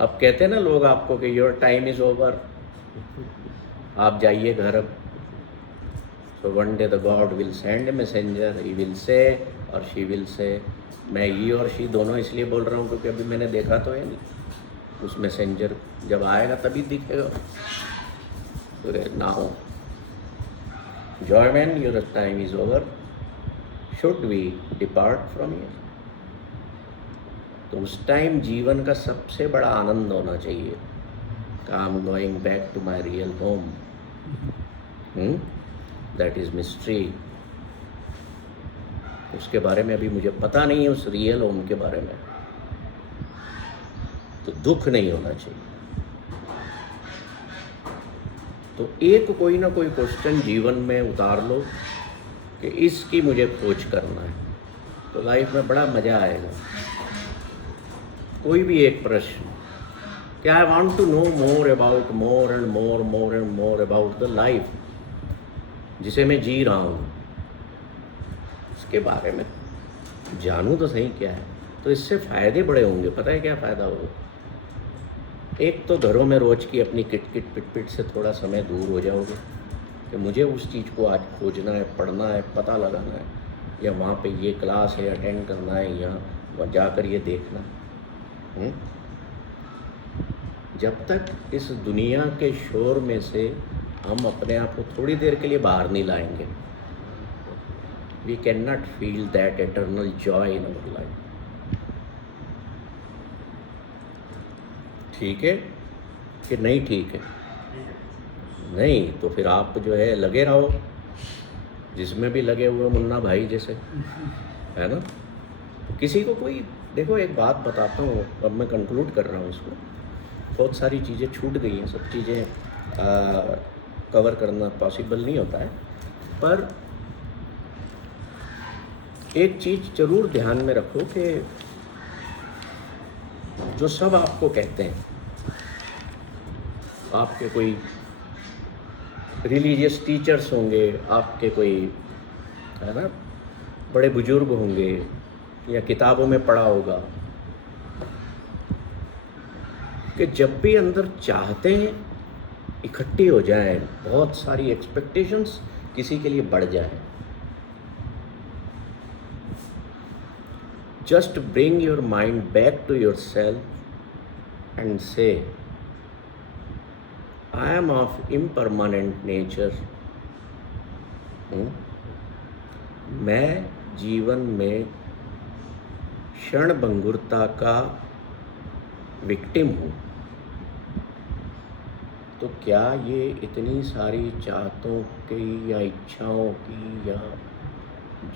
अब कहते हैं ना लोग आपको कि योर टाइम इज़ ओवर, आप जाइए घर अब। So one day the God will send A messenger, he will say और शी विल से। मैं ये और शी दोनों इसलिए बोल रहा हूँ क्योंकि अभी मैंने देखा तो है नहीं। उस मैसेंजर जब आएगा तभी दिखेगा। Now joy man, your time is over, should we depart from here? तो उस टाइम जीवन का सबसे बड़ा आनंद होना चाहिए। I am going back to my real home, that is mystery. उसके बारे में अभी मुझे पता नहीं है, उस रियल होम के बारे में। तो दुख नहीं होना चाहिए। तो एक कोई ना कोई क्वेश्चन जीवन में उतार लो कि इसकी मुझे खोज करना है, तो लाइफ में बड़ा मज़ा आएगा। कोई भी एक प्रश्न कि I want to know more about more and more about the life जिसे मैं जी रहा हूँ, उसके बारे में जानूँ तो सही क्या है। तो इससे फ़ायदे बड़े होंगे। पता है क्या फ़ायदा होगा? एक तो घरों में रोज़ की अपनी किट पिट से थोड़ा समय दूर हो जाओगे कि मुझे उस चीज़ को आज खोजना है, पढ़ना है, पता लगाना है, या वहाँ पे ये क्लास है अटेंड करना है, यहाँ जाकर ये देखना है। जब तक इस दुनिया के शोर में से हम अपने आप को थोड़ी देर के लिए बाहर नहीं लाएंगे, we can not feel that eternal joy in our life. ठीक है कि नहीं? ठीक है। नहीं तो फिर आप जो है लगे रहो जिसमें भी लगे हुए मुन्ना भाई जैसे, है ना। तो किसी को कोई, देखो एक बात बताता हूँ, अब मैं कंक्लूड कर रहा हूँ इसको। बहुत सारी चीज़ें छूट गई हैं, सब चीज़ें कवर करना पॉसिबल नहीं होता है, पर एक चीज़ ज़रूर ध्यान में रखो कि जो सब आपको कहते हैं, आपके कोई रिलीजियस टीचर्स होंगे, आपके कोई, है ना, बड़े बुजुर्ग होंगे, या किताबों में पढ़ा होगा कि जब भी अंदर चाहते हैं इकट्ठी हो जाएं, बहुत सारी एक्सपेक्टेशंस किसी के लिए बढ़ जाएं, just bring your mind back to your self and say I am of impermanent nature. मैं जीवन में क्षणभंगुरता का विक्टिम हूँ। तो क्या ये इतनी सारी चाहतों की या इच्छाओं की या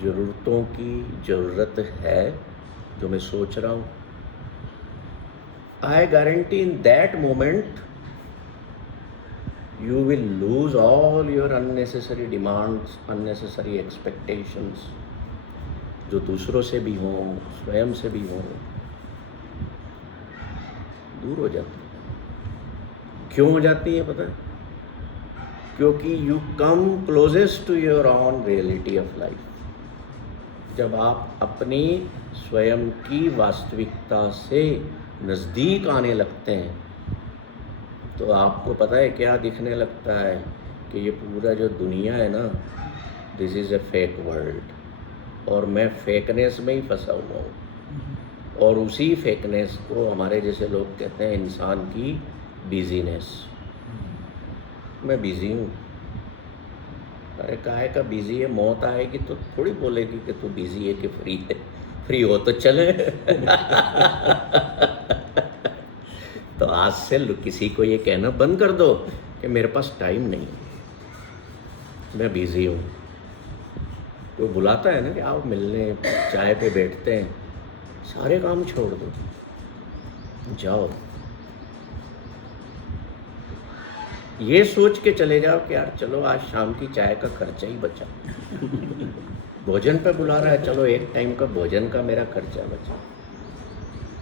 ज़रूरतों की ज़रूरत है जो मैं सोच रहा हूँ? I guarantee in that moment you will lose all your unnecessary demands, unnecessary expectations, जो दूसरों से भी हों, स्वयं से भी हों, दूर हो जाती है। क्यों हो जाती है पता है? क्योंकि you come closest to your own reality of life. जब आप अपनी स्वयं की वास्तविकता से नज़दीक आने लगते हैं तो आपको पता है क्या दिखने लगता है कि ये पूरा जो दुनिया है ना, this is a fake world, और मैं फेकनेस में ही फंसा हुआ हूँ। और उसी फेकनेस को हमारे जैसे लोग कहते हैं इंसान की बिजीनेस। मैं बिज़ी हूँ। अरे काहे का बिज़ी है? मौत आएगी तो थोड़ी बोलेगी कि तू बिज़ी है कि फ्री है। फ्री हो तो चले। तो आज से किसी को ये कहना बंद कर दो कि मेरे पास टाइम नहीं, मैं बिज़ी हूँ। तो बुलाता है ना कि आओ मिलने, चाय पे बैठते हैं, सारे काम छोड़ दो, जाओ। ये सोच के चले जाओ कि यार चलो आज शाम की चाय का खर्चा ही बचा। भोजन पे बुला रहा है, चलो एक टाइम का भोजन का मेरा खर्चा बचा।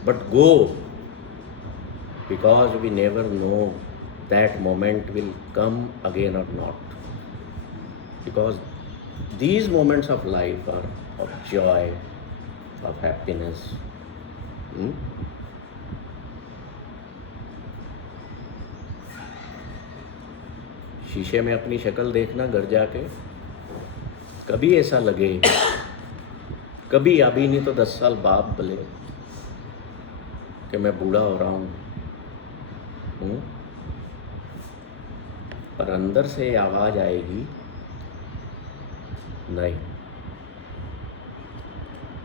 But go, because we never know that moment will come again और not. Because these moments of life are of joy, of happiness. शीशे में अपनी शक्ल देखना घर जाके, कभी ऐसा लगे, कभी अभी नहीं तो 10 साल बाद भले, कि मैं बूढ़ा हो रहा हूँ। पर अंदर से आवाज़ आएगी नहीं,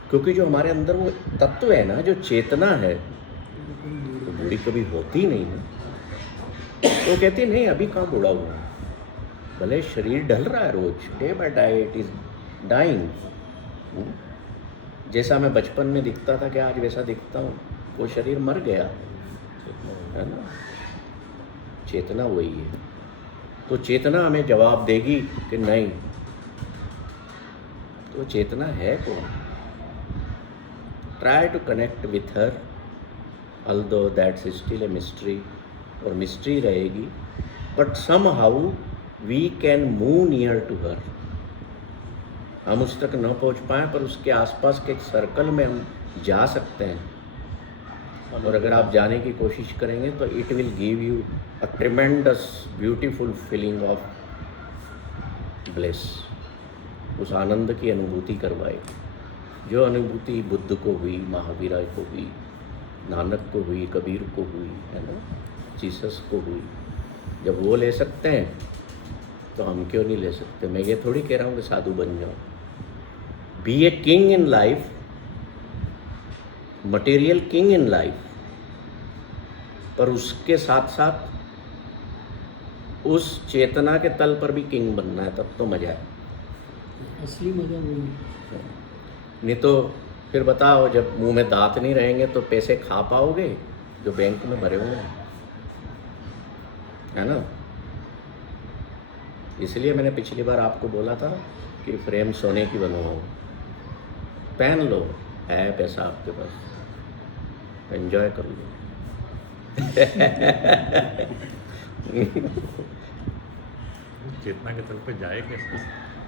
क्योंकि जो हमारे अंदर वो तत्व है ना, जो चेतना है, तो बूढ़ी कभी होती नहीं ना। तो कहती नहीं अभी कहाँ बूढ़ा हुआ, भले शरीर ढल रहा है रोज, day by day it is dying. जैसा मैं बचपन में दिखता था कि आज वैसा दिखता हूँ, वो शरीर मर गया है ना। चेतना वही है। तो चेतना हमें जवाब देगी कि नहीं। तो चेतना है कौन? Try to connect with her, although that's still a mystery, और मिस्ट्री रहेगी, but somehow we can move near to her। हम उस तक न पहुंच पाए पर उसके आसपास के एक सर्कल में हम जा सकते हैं। और अगर आप जाने की कोशिश करेंगे तो it will give you a tremendous beautiful feeling of bliss. उस आनंद की अनुभूति करवाएगी जो अनुभूति बुद्ध को हुई, महावीर को हुई, नानक को हुई, कबीर को हुई, है ना, जीसस को हुई। जब वो ले सकते हैं तो हम क्यों नहीं ले सकते? मैं ये थोड़ी कह रहा हूँ कि साधु बन जाओ। Be a king in life, material king in life, पर उसके साथ साथ उस चेतना के तल पर भी किंग बनना है, तब तो मजा है। असली मजा वही। नहीं तो फिर बताओ, जब मुंह में दांत नहीं रहेंगे तो पैसे खा पाओगे जो बैंक में भरे हुए हैं, है ना। इसलिए मैंने पिछली बार आपको बोला था कि फ्रेम सोने की बनवाओ, पहन लो, है पैसा आपके पास, एंजॉय कर लो। चेतना के तल पे जाए कैसे?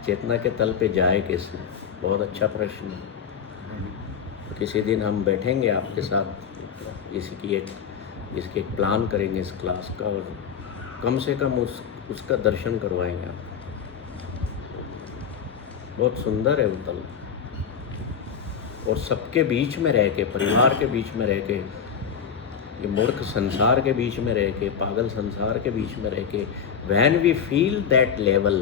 चेतना के तल पे जाए कैसे? बहुत अच्छा प्रश्न है। तो किसी दिन हम बैठेंगे आपके साथ, इसकी एक प्लान करेंगे इस क्लास का, और कम से कम उसका दर्शन करवाएंगे आप। बहुत सुंदर है वो तल, और सबके बीच में रह के, परिवार के बीच में रह के, ये मूर्ख संसार के बीच में रह के, पागल संसार के बीच में रह के, when we feel that level,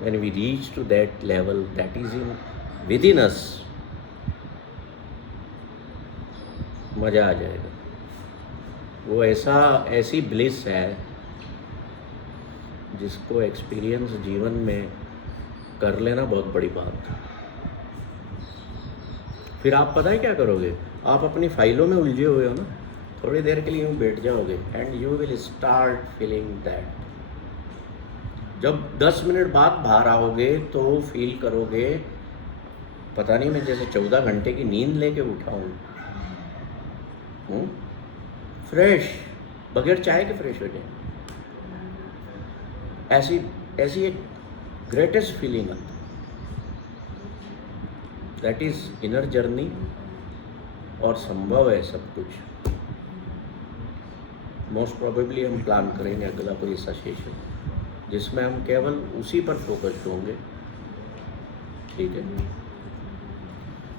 when we reach to that level that is within us, मज़ा आ जाएगा। वो ऐसी ब्लिस है जिसको एक्सपीरियंस जीवन में कर लेना बहुत बड़ी बात है। फिर आप पता है क्या करोगे? आप अपनी फाइलों में उलझे हुए हो ना, थोड़ी देर के लिए यूँ बैठ जाओगे and you will start feeling that. जब 10 मिनट बाद बाहर आओगे तो फील करोगे, पता नहीं मैं जैसे 14 घंटे की नींद लेके उठा हूँ, फ्रेश, बगैर चाय के फ्रेश हो जाए। ऐसी ऐसी एक ग्रेटेस्ट फीलिंग आती है, दैट इज़ इनर जर्नी। और संभव है सब कुछ। मोस्ट प्रोबेबली हम प्लान करेंगे अगला कोई ऐसा सेशन जिसमें हम केवल उसी पर फोकस्ड होंगे, ठीक है।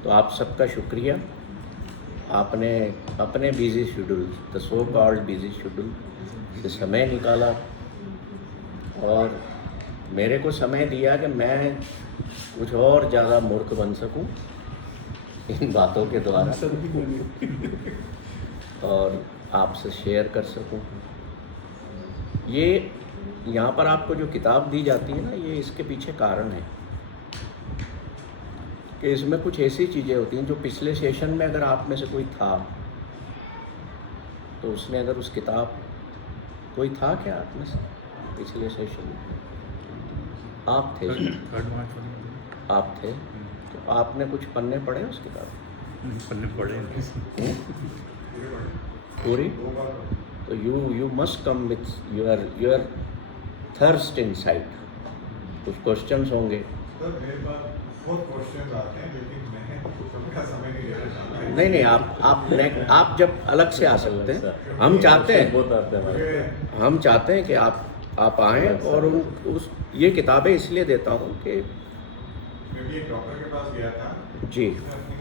तो आप सबका शुक्रिया, आपने अपने busy schedule, the so called busy schedule से समय निकाला और मेरे को समय दिया कि मैं कुछ और ज़्यादा मूर्ख बन सकूं इन बातों के द्वारा सब भी बने। और आपसे शेयर कर सकूं। ये यहाँ पर आपको जो किताब दी जाती है ना, ये इसके पीछे कारण है कि इसमें कुछ ऐसी चीज़ें होती हैं जो पिछले सेशन में अगर आप में से कोई था तो उसने अगर उस किताब, कोई था क्या आप में से पिछले सेशन में? आप थे, आप थे, तो आपने कुछ पन्ने पढ़े उस किताब पन्ने पढ़े पूरी? तो you must come with your thirst insight. कुछ क्वेश्चंस होंगे। सर मेरे पास बहुत क्वेश्चंस आते हैं, लेकिन मैं सबका समय नहीं देना चाहता। नहीं, आप जब अलग से आ सकते हैं। हम चाहते हैं कि आप आएँ और ये किताबें इसलिए देता हूँ कि मैं भी एक डॉक्टर के पास गया था, जी उसने अपनी